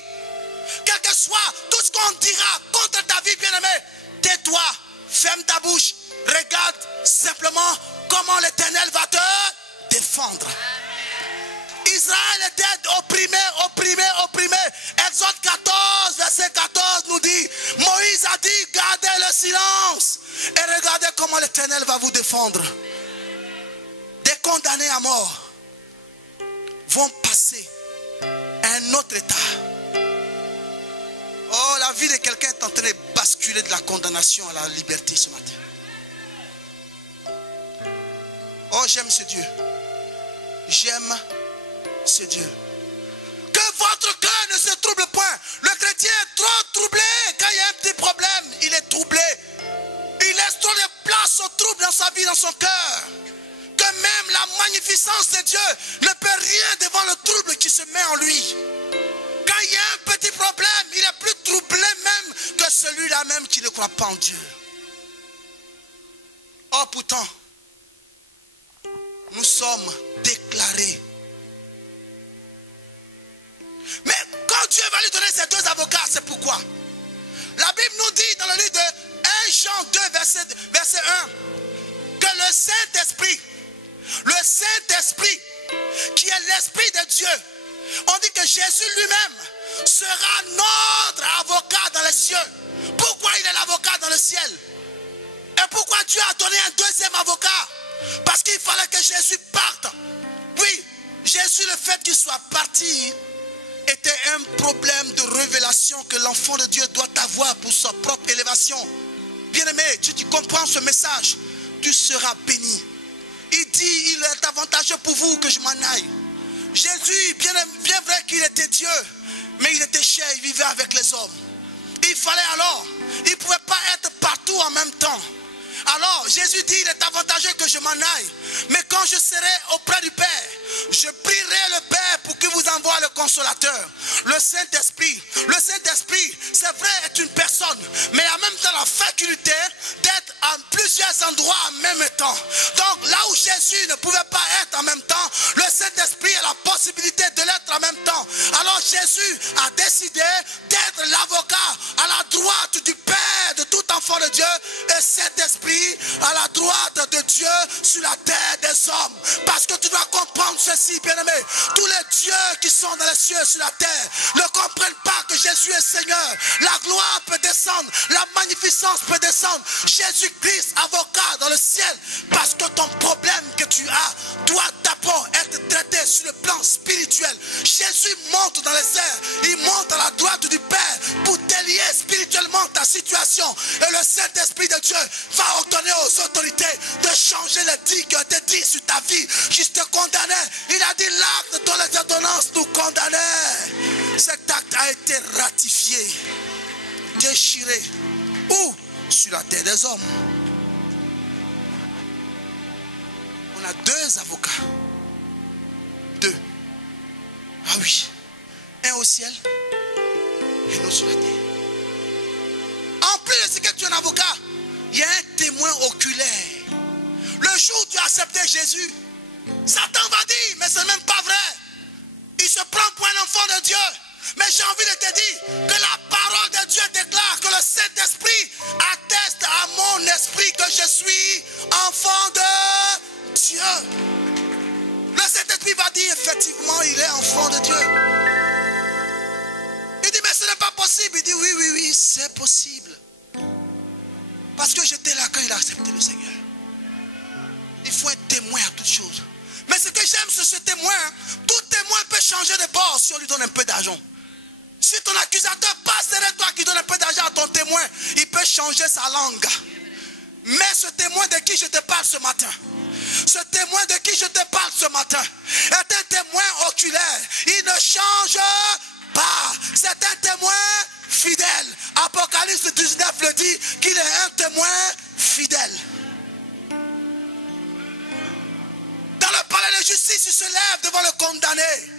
Quel que soit tout ce qu'on dira contre ta vie, bien-aimé, tais-toi, ferme ta bouche, regarde simplement comment l'Éternel va te défendre. Israël était opprimé. Exode 14, verset 14 nous dit, Moïse a dit, gardez le silence et regardez comment l'Éternel va vous défendre. Des condamnés à mort vont passer à un autre état. Oh, la vie de quelqu'un est en train de basculer de la condamnation à la liberté ce matin. Oh, j'aime ce Dieu. J'aime ce Dieu. Que votre cœur ne se trouble point. Le chrétien est trop troublé. Quand il y a un petit problème, il est troublé. Il laisse trop de place au trouble dans sa vie, dans son cœur. Que même la magnificence de Dieu ne peut rien devant le trouble qui se met en lui. Quand il y a un petit problème, il est plus troublé même que celui-là même qui ne croit pas en Dieu. Oh, pourtant, nous sommes déclarés. Mais quand Dieu va lui donner ces deux avocats, c'est pourquoi? La Bible nous dit dans le livre de 1 Jean 2, verset 1, que le Saint-Esprit, qui est l'Esprit de Dieu, on dit que Jésus lui-même sera notre avocat dans les cieux. Pourquoi il est l'avocat dans le ciel? Et pourquoi Dieu a donné un deuxième avocat? Parce qu'il fallait que Jésus parte. Oui, Jésus, le fait qu'il soit parti était un problème de révélation que l'enfant de Dieu doit avoir pour sa propre élévation. Bien-aimé, tu comprends ce message, tu seras béni. Il dit, il est avantageux pour vous que je m'en aille. Jésus, bien vrai qu'il était Dieu, mais il était cher, il vivait avec les hommes. Il fallait alors, il ne pouvait pas être partout en même temps. Alors Jésus dit, il est avantageux que je m'en aille. Mais quand je serai auprès du Père, je prierai le Père pour qu'il vous envoie le consolateur, le Saint-Esprit. Le Saint-Esprit, c'est vrai, est une personne, mais en même temps la faculté d'être en plusieurs endroits en même temps. Donc là où Jésus ne pouvait pas être en même temps, le Saint-Esprit a la possibilité de l'être en même temps. Alors Jésus a décidé d'être l'avocat à la droite du Père de tout enfant de Dieu, et cet esprit à la droite de Dieu sur la terre des hommes. Parce que tu dois comprendre ceci, bien-aimé. Tous les dieux qui sont dans les cieux et sur la terre ne comprennent pas que Jésus est Seigneur. La gloire peut descendre, la magnificence peut descendre. Jésus-Christ, avocat dans le ciel. Parce que ton problème que tu as doit d'abord être traité sur le plan spirituel. Jésus monte dans les airs, il monte à la droite du Père pour délier spirituellement ta situation. Et le Saint-Esprit de Dieu va ordonner aux autorités de changer les dits qui ont été dits sur ta vie. Qui te condamnait. Il a dit l'acte dont les ordonnances nous condamnaient. Cet acte a été ratifié, déchiré. Où? Sur la terre des hommes. On a deux avocats. Deux. Ah oui. Un au ciel et un sur la terre. En plus de ce que tu es un avocat, il y a un témoin oculaire. Le jour où tu as accepté Jésus, Satan va dire, mais ce n'est même pas vrai. Il se prend pour un enfant de Dieu. Mais j'ai envie de te dire que la parole de Dieu déclare que le Saint-Esprit atteste à mon esprit que je suis enfant de Dieu. Le Saint-Esprit va dire, effectivement, il est enfant de Dieu. Il dit, mais ce n'est pas possible. Il dit, oui, c'est possible. Parce que j'étais là quand il a accepté le Seigneur. Il faut être témoin à toutes choses. Mais ce que j'aime, c'est ce témoin. Tout témoin peut changer de bord si on lui donne un peu d'argent. Si ton accusateur passe derrière toi qui donne un peu d'argent à ton témoin, il peut changer sa langue. Mais ce témoin de qui je te parle ce matin, Ce témoin de qui je te parle ce matin est un témoin oculaire. Il ne change pas. C'est un témoin fidèle. Apocalypse 19 le dit qu'il est un témoin fidèle. Dans le palais de justice, il se lève devant le condamné,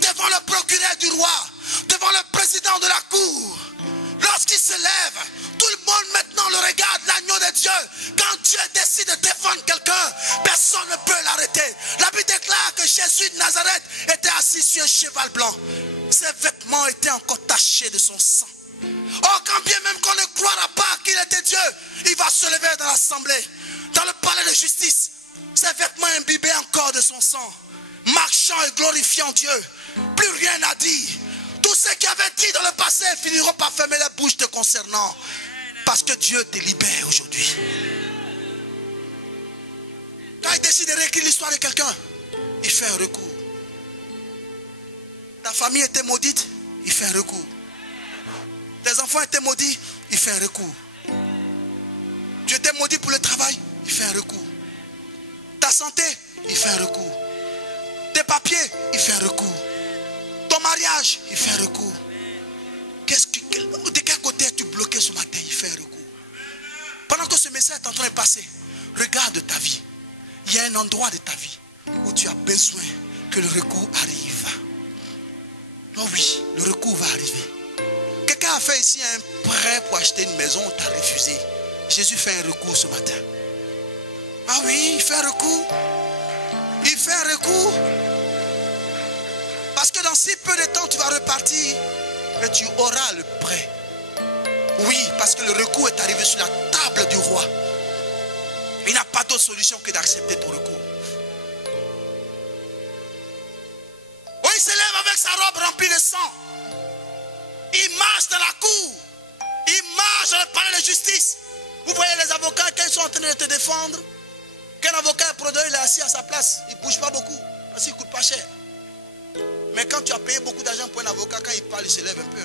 devant le procureur du roi, devant le président de la cour. Lorsqu'il se lève, tout le monde maintenant le regarde, l'agneau de Dieu. Quand Dieu décide de défendre quelqu'un, personne ne peut l'arrêter. La Bible déclare que Jésus de Nazareth était assis sur un cheval blanc. Ses vêtements étaient encore tachés de son sang. Oh, quand bien même qu'on ne croira pas qu'il était Dieu, il va se lever dans l'assemblée, dans le palais de justice. Ses vêtements imbibés encore de son sang, marchant et glorifiant Dieu. Plus rien à dire. Tous ceux qui avaient dit dans le passé finiront par fermer la bouche te concernant. Parce que Dieu te libère aujourd'hui. Quand il décide de réécrire l'histoire de quelqu'un, il fait un recours. Ta famille était maudite, il fait un recours. Tes enfants étaient maudits, il fait un recours. Tu étais maudit pour le travail, il fait un recours. Ta santé, il fait un recours. Tes papiers, il fait un recours. Ton mariage, il fait un recours. De quel côté es-tu bloqué ce matin? Il fait un recours. Pendant que ce message est en train de passer, regarde ta vie. Il y a un endroit de ta vie où tu as besoin que le recours arrive. Oh oui, le recours va arriver. Quelqu'un a fait ici un prêt pour acheter une maison, on t'a refusé. Jésus fait un recours ce matin. Ah oui, il fait un recours. Il fait un recours. Parce que dans si peu de temps, tu vas repartir et tu auras le prêt. Oui, parce que le recours est arrivé sur la table du roi. Il n'a pas d'autre solution que d'accepter ton recours. Oui, il se lève avec sa robe remplie de sang. Il marche dans la cour. Il marche dans le palais de justice. Vous voyez les avocats, quand ils sont en train de te défendre, qu'un avocat est prudent, il est assis à sa place. Il ne bouge pas beaucoup, parce qu'il ne coûte pas cher. Mais quand tu as payé beaucoup d'argent pour un avocat, quand il parle, il se lève un peu.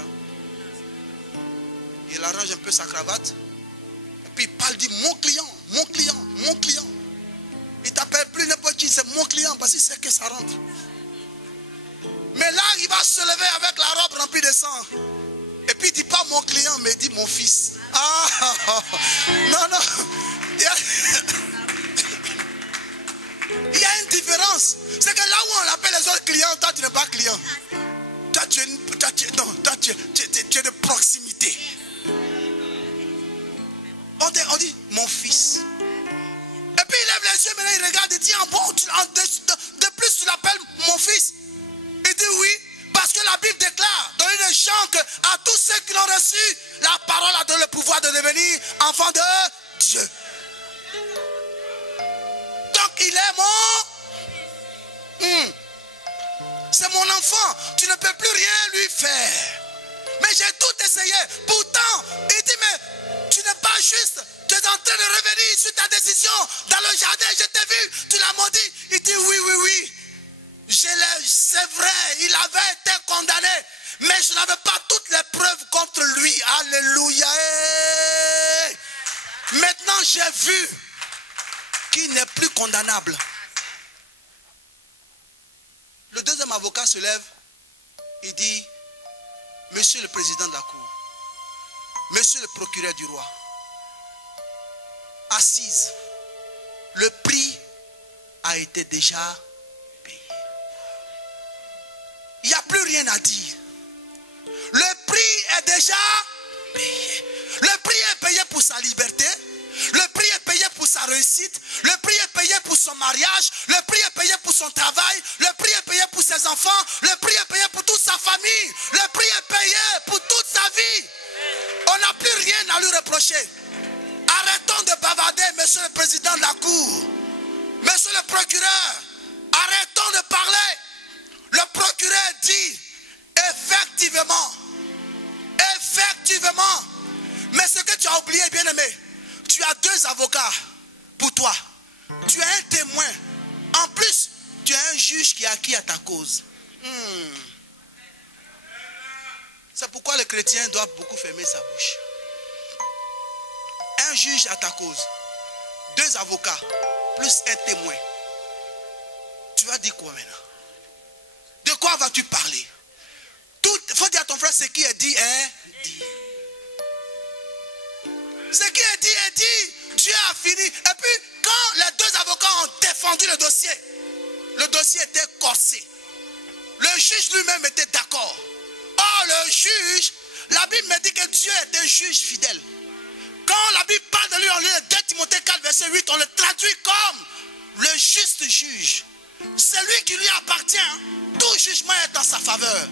Il arrange un peu sa cravate. Et puis il parle, il dit mon client, mon client, mon client. Il ne t'appelle plus n'importe qui, c'est mon client, parce qu'il sait que ça rentre. Mais là, il va se lever avec la robe remplie de sang. Et puis il ne dit pas mon client, mais il dit mon fils. Ah, non, non. Il y a une différence. C'est que là où on appelle les autres clients, toi tu n'es pas client. Toi tu es de proximité. On dit mon fils. Et puis il lève les yeux, maintenant il regarde et dit de plus tu l'appelles mon fils. Il dit oui, parce que la Bible déclare dans une Jean que à tous ceux qui l'ont reçu, la parole a donné le pouvoir de devenir enfant de Dieu. Donc il est mon... C'est mon enfant. Tu ne peux plus rien lui faire. Mais j'ai tout essayé. Pourtant, il dit, mais tu n'es pas juste. Tu es en train de revenir sur ta décision. Dans le jardin, je t'ai vu. Tu l'as maudit. Il dit, oui, oui, oui. C'est vrai. Il avait été condamné. Mais je n'avais pas toutes les preuves contre lui. Alléluia. Maintenant, j'ai vu qu'il n'est plus condamnable. Le deuxième avocat se lève, il dit, Monsieur le président de la cour, Monsieur le procureur du roi, assise, le prix a été déjà payé. Il n'y a plus rien à dire. Le prix est déjà payé. Le prix est payé pour sa liberté. Le prix est payé pour sa réussite. Le prix est payé pour son mariage. Le prix est payé pour son travail. Le prix est payé pour ses enfants. Le prix est payé pour toute sa famille. Le prix est payé pour toute sa vie. On n'a plus rien à lui reprocher. Arrêtons de bavarder, monsieur le président de la cour. Monsieur le procureur, arrêtons de parler. Le procureur dit, effectivement, mais ce que tu as oublié, bien-aimé, tu as deux avocats pour toi. Tu as un témoin. En plus, tu as un juge qui est acquis à ta cause. C'est pourquoi le chrétien doit beaucoup fermer sa bouche. Un juge à ta cause. Deux avocats. plus un témoin. Tu vas dire quoi maintenant? De quoi vas-tu parler? Il faut dire à ton frère ce qui est dit est dit. Ce qui est dit est dit. Dieu a fini. Et puis, quand les deux avocats ont défendu le dossier était corsé. Le juge lui-même était d'accord. Or, le juge, la Bible me dit que Dieu est un juge fidèle. Quand la Bible parle de lui, on lit 2 Timothée 4, verset 8, on le traduit comme le juste juge. C'est lui qui lui appartient. Tout jugement est dans sa faveur.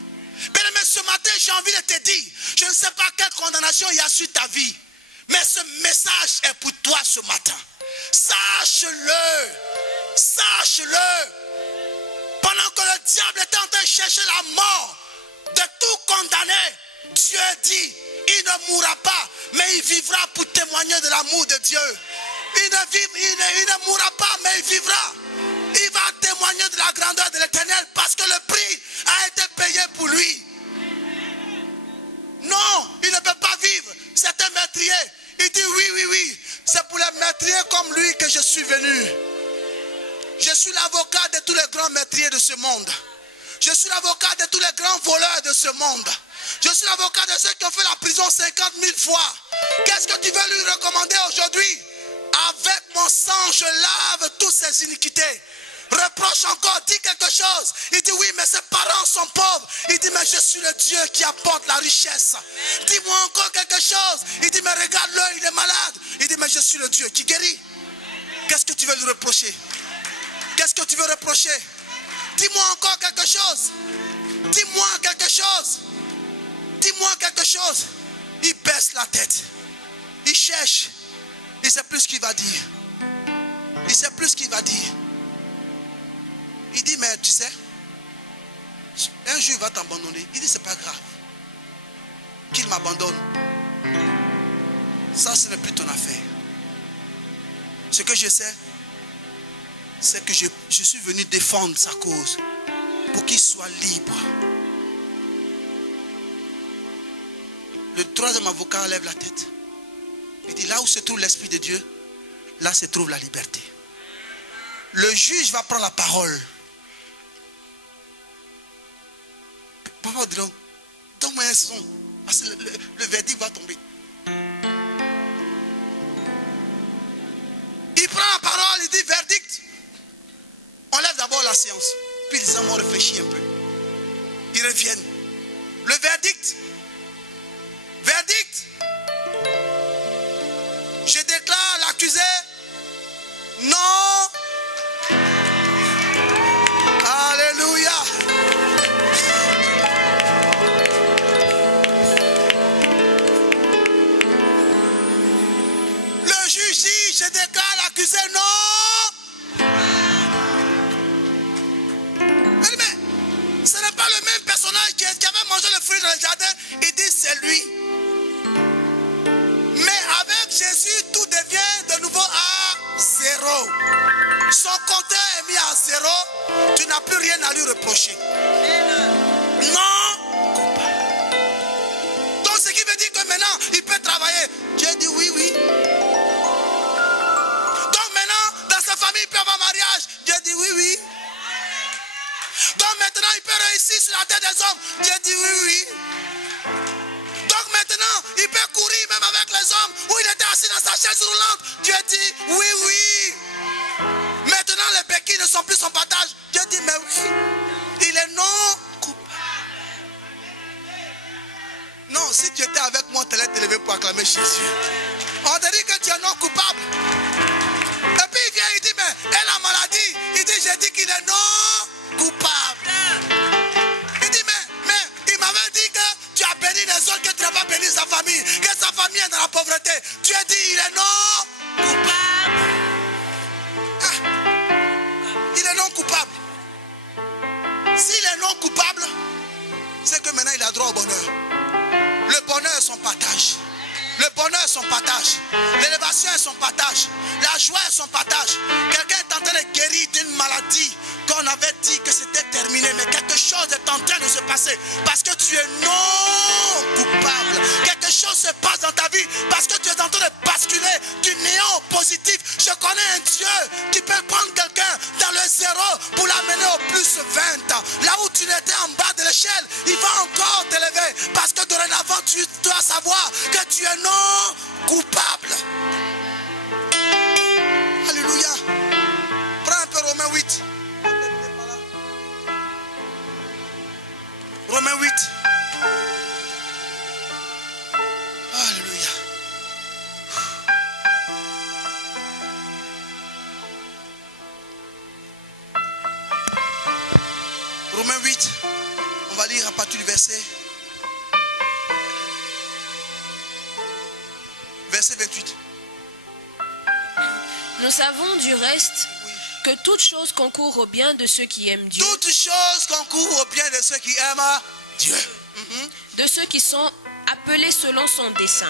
Bien-aimé, ce matin, j'ai envie de te dire, je ne sais pas quelle condamnation il y a sur ta vie, mais ce message est pour toi ce matin. Sache-le. Sache-le. Pendant que le diable était en train de chercher la mort, de tout condamner, Dieu dit, il ne mourra pas, mais il vivra pour témoigner de l'amour de Dieu. Il ne mourra pas, mais il vivra. Il va témoigner de la grandeur de l'Éternel parce que le prix a été payé pour lui. Non, il ne peut pas vivre. C'est un meurtrier. Il dit oui. C'est pour les meurtriers comme lui que je suis venu. Je suis l'avocat de tous les grands meurtriers de ce monde. Je suis l'avocat de tous les grands voleurs de ce monde. Je suis l'avocat de ceux qui ont fait la prison 50 000 fois. Qu'est-ce que tu veux lui recommander aujourd'hui? Avec mon sang, je lave toutes ces iniquités. Reproche encore, dis quelque chose. Il dit oui, mais ses parents sont pauvres. Il dit mais je suis le Dieu qui apporte la richesse. Dis-moi encore quelque chose. Il dit mais regarde-le, il est malade. Il dit mais je suis le Dieu qui guérit. Qu'est-ce que tu veux lui reprocher? Qu'est-ce que tu veux reprocher? Dis-moi encore quelque chose. Dis-moi quelque chose. Dis-moi quelque chose. Il baisse la tête. Il cherche. Il ne sait plus ce qu'il va dire. Il ne sait plus ce qu'il va dire. Il dit, mais tu sais, un jour il va t'abandonner. Il dit, c'est pas grave. Qu'il m'abandonne. Ça, ce n'est plus ton affaire. Ce que je sais, c'est que je suis venu défendre sa cause pour qu'il soit libre. Le troisième avocat lève la tête. Il dit, là où se trouve l'Esprit de Dieu, là se trouve la liberté. Le juge va prendre la parole. Papa dit, donne-moi un son, parce que le verdict va tomber. Il prend la parole, il dit, verdict. On lève d'abord la séance. Puis les hommes ont réfléchi un peu. Ils reviennent. Le verdict. Verdict. Je déclare l'accusé non. Alléluia. Le juge dit, je déclare l'accusé non. Mais ce n'est pas le même personnage qui avait mangé le fruit dans le jardin. Il dit c'est lui. Mais avec Jésus, tout devient de nouveau à zéro. Son compteur est mis à zéro. Tu n'as plus rien à lui reprocher. Non coupable. Donc ce qui veut dire que maintenant, il peut travailler. Dieu dit oui. Donc maintenant, dans sa famille, il peut avoir mariage. Dieu dit oui. Donc maintenant, il peut réussir sur la tête des hommes. Dieu dit oui. Donc maintenant, il peut courir même avec les hommes où il était assis dans sa chaise roulante. Dieu dit oui. Maintenant, les béquilles ne sont plus son partage. Dieu dit mais oui. Il est non coupable. Non, si tu étais avec moi, tu allais te lever pour acclamer Jésus. On te dit que tu es non coupable. Et puis il vient, il dit mais elle a maladie. Il dit j'ai dit qu'il est non coupable. Il dit mais il m'avait dit que tu as béni les autres, que tu n'as pas béni sa famille, que sa famille est dans la pauvreté. Tu as dit il est non coupable. Il est non coupable. S'il est non coupable, c'est que maintenant il a droit au bonheur. Le bonheur est son partage. Le bonheur est son partage. L'élévation est son partage. La joie est son partage. Quelqu'un est en train de guérir d'une maladie qu'on avait dit que c'était terminé. Mais quelque chose est en train de se passer. Parce que tu es non coupable. Quelque chose se passe dans ta vie. Parce que tu es en train de basculer du néant au positif. Je connais connais un Dieu qui peut prendre quelqu'un dans le zéro pour l'amener au plus 20. Là où tu étais en bas de l'échelle, il va encore t'élever. Parce que dorénavant, tu dois savoir que tu es non coupable. Alléluia. Prends un peu Romains 8. Romains 8. Alléluia. Romains 8. On va lire à partir du verset 28. Nous savons du reste que toute chose concourt au bien de ceux qui aiment Dieu. Toutes choses concourent au bien de ceux qui aiment Dieu. De ceux qui sont appelés selon son dessein.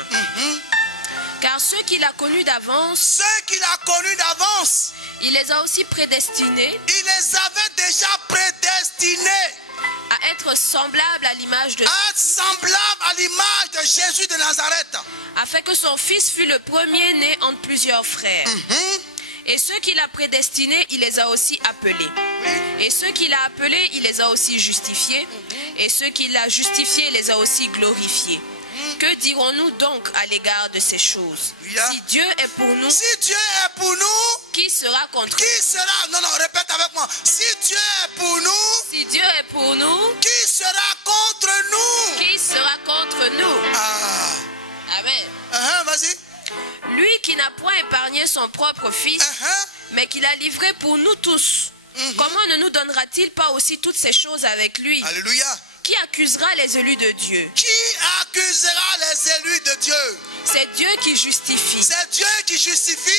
Car ceux qu'il a connus d'avance, Ceux qu'il a connus d'avance, il les a aussi prédestinés il les avait déjà prédestinés à être semblables à l'image de à être semblables à l'image de Jésus de Nazareth. afin que son fils fût le premier-né entre plusieurs frères. Et ceux qu'il a prédestinés, il les a aussi appelés. Et ceux qu'il a appelés, il les a aussi justifiés. Et ceux qu'il a justifiés, il les a aussi glorifiés. Que dirons-nous donc à l'égard de ces choses? Si Dieu est pour nous, Si Dieu est pour nous, qui sera contre nous? qui sera... Non, répète avec moi. Si Dieu est pour nous, Si Dieu est pour nous, qui sera contre nous? qui sera contre nous? Ah. Amen. Vas-y. Lui qui n'a point épargné son propre fils, mais qui l'a livré pour nous tous, comment ne nous donnera-t-il pas aussi toutes ces choses avec lui? Alléluia. Qui accusera les élus de Dieu? Qui accusera les élus de Dieu? C'est Dieu qui justifie. C'est Dieu qui justifie.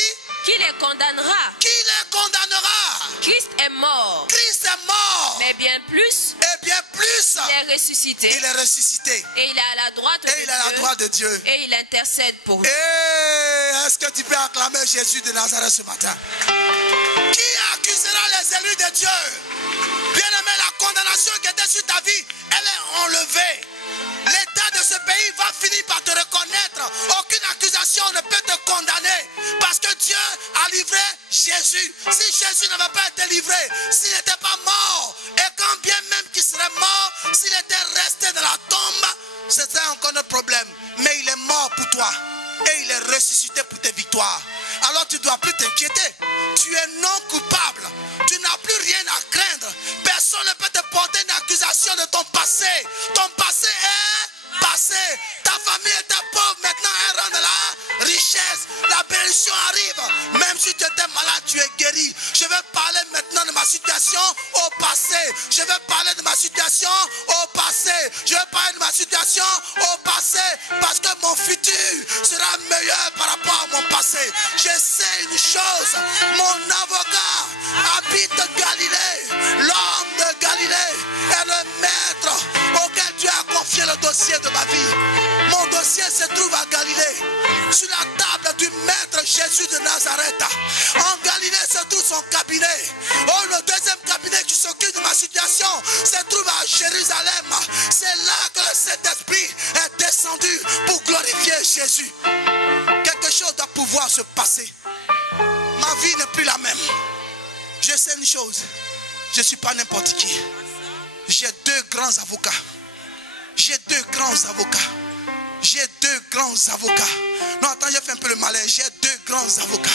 Qui les condamnera? Qui les condamnera? Christ est mort, Christ est mort. mais bien plus, Et bien plus, il est ressuscité. il est ressuscité. Et il est à la droite Et il est à la droite de Dieu. Et il intercède pour nous. Et est-ce que tu peux acclamer Jésus de Nazareth ce matin? Qui accusera les élus de Dieu? Bien-aimé, la condamnation qui était sur ta vie, elle est enlevée. L'État de ce pays va finir par te reconnaître. Aucune accusation ne peut te condamner. Parce que Dieu a livré Jésus. Si Jésus n'avait pas été livré, s'il n'était pas mort, et quand bien même qu'il serait mort, s'il était resté dans la tombe, c'était encore notre problème. Mais il est mort pour toi. Et il est ressuscité pour tes victoires. Alors tu ne dois plus t'inquiéter. Tu es non coupable. Tu n'as plus rien à craindre. Personne ne peut te porter une accusation de ton passé. Ton passé est passé. Ta famille était pauvre. Maintenant elle rentre dans la richesse. La bénédiction arrive. Même si tu étais malade, tu es guéri. Je vais parler maintenant de ma situation au passé. Je vais parler de ma situation au passé. Je vais parler de ma situation au passé. Parce que mon futur sera meilleur par rapport à mon passé. Je sais une chose. Mon avocat habite Galilée. L'homme de Galilée est le maître auquel Dieu a confié le dossier de ma vie. Mon dossier se trouve à Galilée. Sur la table du maître Jésus de Nazareth. En Galilée se trouve son cabinet. Oh, le deuxième cabinet qui s'occupe de ma situation se trouve à Jérusalem. C'est là que le Saint-Esprit est descendu pour glorifier Jésus. Quelque chose doit pouvoir se passer. Ma vie n'est plus la même. Je sais une chose. Je ne suis pas n'importe qui. J'ai deux grands avocats. J'ai deux grands avocats. J'ai deux grands avocats. Non, attends, j'ai fait un peu le malin. J'ai deux grands avocats.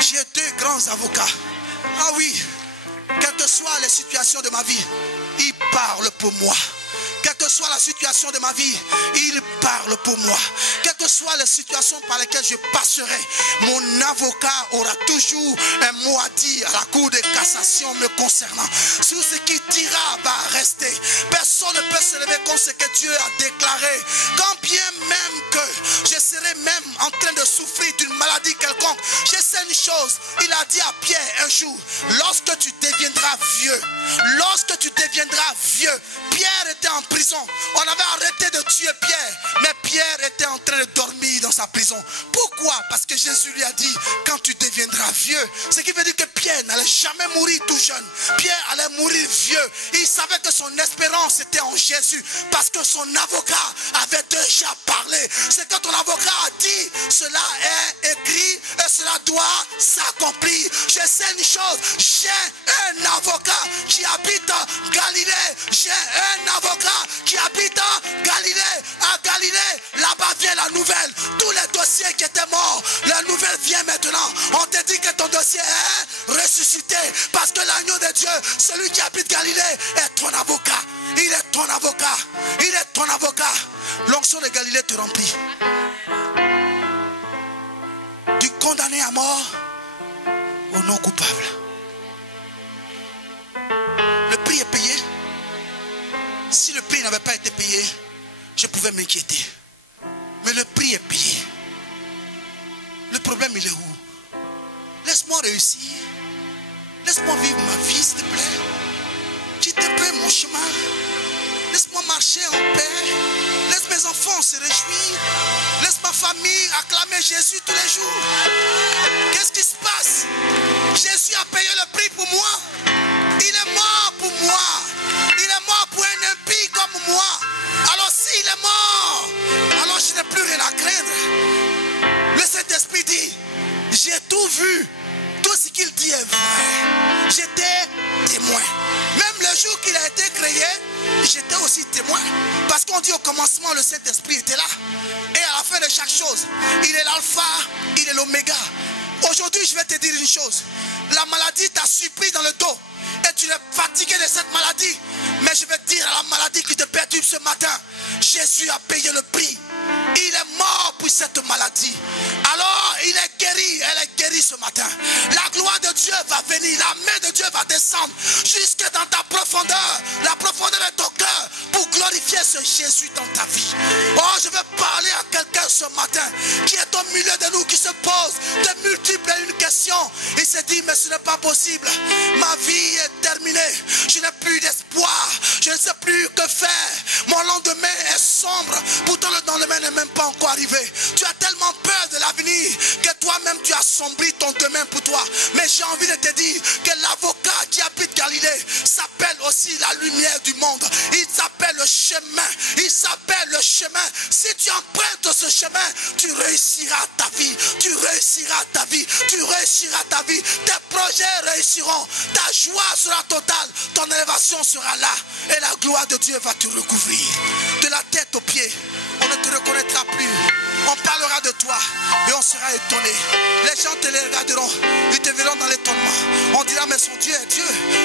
J'ai deux grands avocats. Ah oui, quelles que soient les situations de ma vie, ils parlent pour moi. Quelle que soit la situation de ma vie, il parle pour moi. Quelles que soient les situations par lesquelles je passerai, mon avocat aura toujours un mot à dire à la cour de cassation me concernant. Tout ce qui dira va rester. Personne ne peut se lever contre ce que Dieu a déclaré. Quand bien même que je serai même en train de souffrir d'une maladie quelconque, je sais une chose. Il a dit à Pierre un jour, lorsque tu deviendras vieux, Pierre était en prison. On avait arrêté de tuer Pierre, mais Pierre était en train de dormir dans sa prison. Pourquoi? Parce que Jésus lui a dit, quand tu deviendras vieux, ce qui veut dire que Pierre n'allait jamais mourir tout jeune. Pierre allait mourir vieux. Il savait que son espérance était en Jésus, parce que son avocat avait déjà parlé. Ce que ton avocat a dit, cela est écrit et cela doit J'ai un avocat qui habite en Galilée. J'ai un avocat qui habite en Galilée. À Galilée, là-bas vient la nouvelle. Tous les dossiers qui étaient morts, la nouvelle vient maintenant. On te dit que ton dossier est ressuscité. Parce que l'agneau de Dieu, celui qui habite Galilée, est ton avocat. Il est ton avocat. Il est ton avocat. L'onction de Galilée te remplit. Du condamné à mort au non coupable. Le prix est payé. Si le prix n'avait pas été payé, je pouvais m'inquiéter. Mais le prix est payé. Le problème, il est où? Laisse-moi réussir. Laisse-moi vivre ma vie, s'il te plaît. Quitte un peu mon chemin. Laisse-moi marcher en paix. Laisse mes enfants se réjouir. Laisse ma famille acclamer Jésus tous les jours. Qu'est-ce qui se passe? Jésus a payé le prix pour moi. Il est mort pour moi. Il est mort pour un impie comme moi. Alors s'il est mort, alors je n'ai plus rien à craindre. Le Saint-Esprit dit, j'ai tout vu. Tout ce qu'il dit est vrai. J'étais témoin. Même le jour qu'il a été créé, j'étais aussi témoin. Parce qu'on dit au commencement, le Saint-Esprit était là. Et à la fin de chaque chose, il est l'alpha, il est l'oméga. Aujourd'hui, je vais te dire une chose. La maladie t'a surpris dans le dos. Et tu es fatigué de cette maladie. Mais je vais te dire à la maladie qui te perturbe ce matin, Jésus a payé le prix. Il est mort pour cette maladie. Alors il est guéri, elle est guérie ce matin. La gloire de Dieu va venir, la main de Dieu va descendre jusque dans ta profondeur, la profondeur de ton cœur, pour glorifier ce Jésus dans ta vie. Oh, je vais parler à quelqu'un ce matin qui est au milieu de nous, qui se pose de multiples et une questions. Il se dit, mais ce n'est pas possible. Ma vie est terminée. Je n'ai plus d'espoir. Je ne sais plus que faire. Mon lendemain est sombre. Pourtant le lendemain n'est même pas encore arrivé. Tu as tellement peur de l'avenir que toi-même tu as sombri ton demain pour toi. Mais j'ai envie de te dire que l'avocat qui habite Galilée s'appelle aussi la lumière du monde. Il s'appelle le chemin. Il s'appelle le chemin. Si tu empruntes ce chemin, tu réussiras ta vie. Tu réussiras ta vie. Tu réussiras ta vie. Tes projets réussiront. Ta joie sera totale. Ton élévation sera là. Et la gloire de Dieu va te recouvrir. De la tête aux pieds. On ne te reconnaîtra plus. On parlera de toi et on sera étonné. Les gens te les regarderont. Ils te verront dans l'étonnement. On dira, mais son Dieu est Dieu.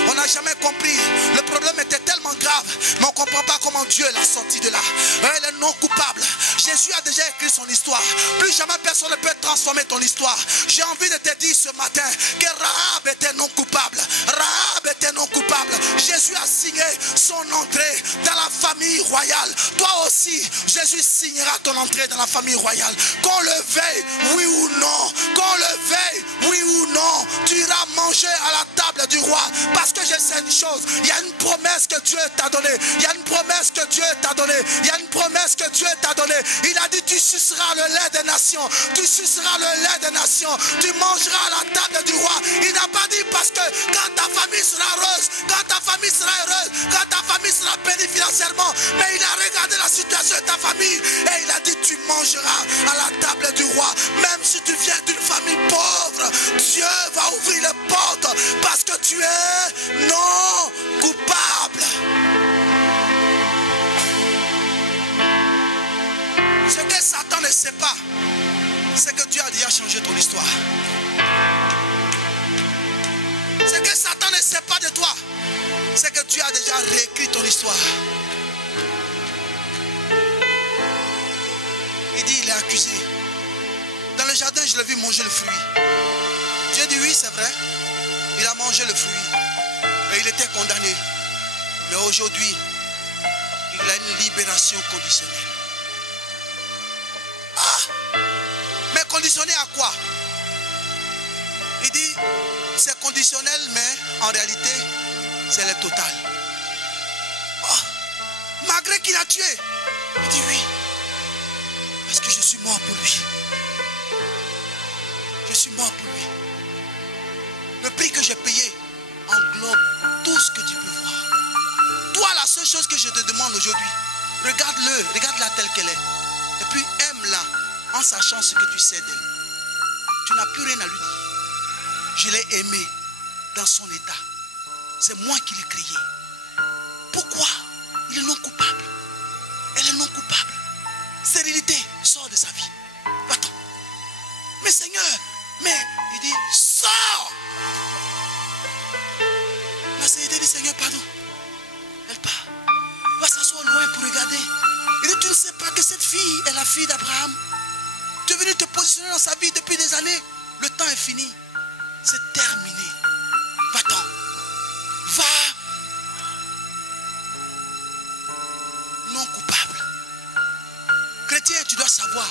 On n'a jamais compris. Le problème était tellement grave, mais on ne comprend pas comment Dieu l'a sorti de là. Elle est non coupable. Jésus a déjà écrit son histoire. Plus jamais personne ne peut transformer ton histoire. J'ai envie de te dire ce matin que Rahab était non coupable. Rahab était non coupable. Jésus a signé son entrée dans la famille royale. Toi aussi, Jésus signera ton entrée dans la famille royale. Qu'on le veuille, oui ou non. Qu'on le veuille, oui ou non. Tu iras manger à la table du roi. Parce que je sais une chose. Il y a une promesse que Dieu t'a donnée. Il y a une promesse que Dieu t'a donnée. Il y a une promesse que Dieu t'a donnée. Il a dit, tu suceras le lait des nations. Tu suceras le lait des nations. Tu mangeras à la table du roi. Il n'a pas dit parce que quand ta famille sera heureuse, quand ta famille sera heureuse, quand ta famille sera bénie financièrement, mais il a regardé la situation de ta famille et il a dit, tu mangeras à la table du roi. Même si tu viens d'une famille pauvre, Dieu va ouvrir les portes parce que tu es non coupable. Ce que Satan ne sait pas, c'est que Dieu a déjà changé ton histoire. Ce que Satan ne sait pas de toi, c'est que Dieu a déjà réécrit ton histoire. Il dit, il est accusé. Dans le jardin, je l'ai vu manger le fruit. Dieu dit, oui, c'est vrai. Il a mangé le fruit. Mais il était condamné. Mais aujourd'hui, il a une libération conditionnelle. Ah! Mais conditionné à quoi? Il dit, c'est conditionnel, mais en réalité, c'est le total. Oh! Malgré qu'il a tué, il dit oui. Parce que je suis mort pour lui. Je suis mort pour lui. Le prix que j'ai payé englobe tout ce que tu peux voir. Toi, la seule chose que je te demande aujourd'hui, regarde-la telle qu'elle est. Et puis aime-la en sachant ce que tu sais d'elle. Tu n'as plus rien à lui dire. Je l'ai aimé dans son état. C'est moi qui l'ai créé. Pourquoi? Il est non coupable. Elle est non coupable. Stérilité sort de sa vie. Va-t'en. Mais Seigneur, mais il dit, sors. La stérilité dit, Seigneur, pardon. Elle part. Va s'asseoir loin pour regarder. Il dit, tu ne sais pas que cette fille est la fille d'Abraham. Tu es venu te positionner dans sa vie depuis des années. Le temps est fini. C'est terminé. Va-t'en. Va. Non coupable. Chrétien, tu dois savoir.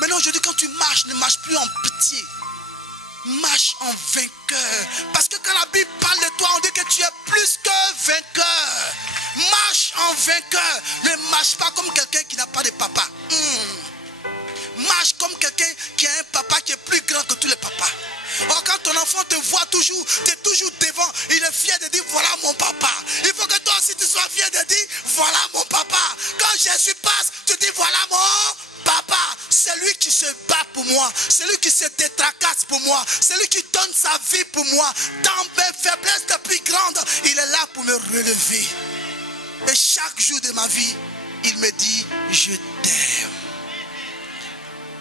Maintenant, aujourd'hui, quand tu marches, ne marche plus en pitié. Marche en vainqueur. Parce que quand la Bible parle de toi, on dit que tu es plus que vainqueur. Marche en vainqueur. Ne marche pas comme quelqu'un qui n'a pas de papa. Marche comme quelqu'un qui a un papa qui est plus grand que tous les papas. Or, quand ton enfant te voit toujours, tu es toujours devant, il est fier de dire voilà mon papa. Il faut que toi aussi tu sois fier de dire voilà mon papa. Quand Jésus passe, tu dis voilà mon papa. C'est lui qui se bat pour moi. C'est lui qui se détracasse pour moi. C'est lui qui donne sa vie pour moi. Dans mes faiblesses les plus grandes, il est là pour me relever. Et chaque jour de ma vie, il me dit je t'aime.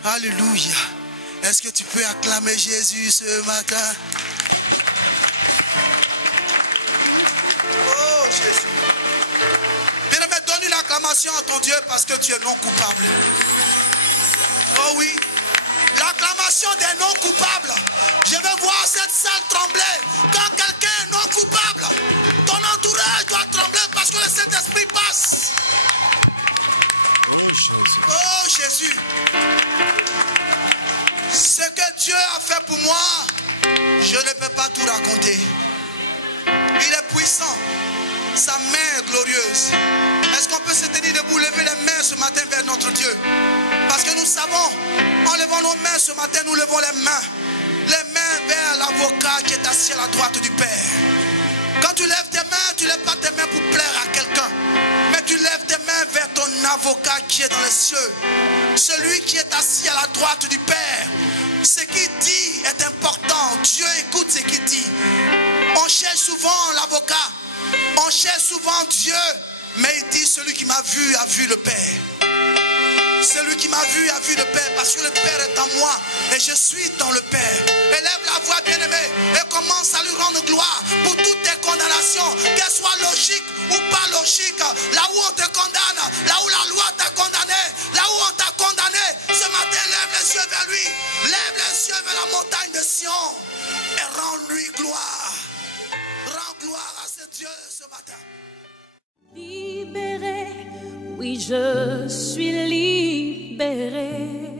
Alléluia. Est-ce que tu peux acclamer Jésus ce matin? Oh Jésus. Bien-aimé, donne une acclamation à ton Dieu parce que tu es non coupable. Oh oui. L'acclamation des non coupables. Je vais voir cette salle trembler. Quand quelqu'un est non coupable, ton entourage doit trembler parce que le Saint-Esprit passe. Oh Jésus. Ce que Dieu a fait pour moi, je ne peux pas tout raconter. Il est puissant. Sa main est glorieuse. Est-ce qu'on peut se tenir debout, lever les mains ce matin vers notre Dieu? Parce que nous savons, en levant nos mains ce matin, nous levons les mains vers l'avocat qui est assis à la droite du Père. Quand tu lèves tes mains, tu ne lèves pas tes mains pour plaire à quelqu'un, mais tu lèves tes mains vers ton avocat qui est dans les cieux. Celui qui est assis à la droite du Père. Ce qu'il dit est important. Dieu écoute ce qu'il dit. On cherche souvent l'avocat. On cherche souvent Dieu. Mais il dit, celui qui m'a vu a vu le Père. Celui qui m'a vu a vu le Père. Parce que le Père est en moi. Et je suis dans le Père. Élève la voix, bien-aimé. Et commence à lui rendre gloire pour toutes tes condamnations. Qu'elles soient logiques ou pas logiques. Là où on te condamne. Là où la loi t'a condamné. Là où on t'a condamné. Ce matin, lève les yeux vers lui. Lève les yeux vers la montagne de Sion. Et rends-lui gloire. Rends gloire à ce Dieu ce matin. Libéré, oui je suis libéré.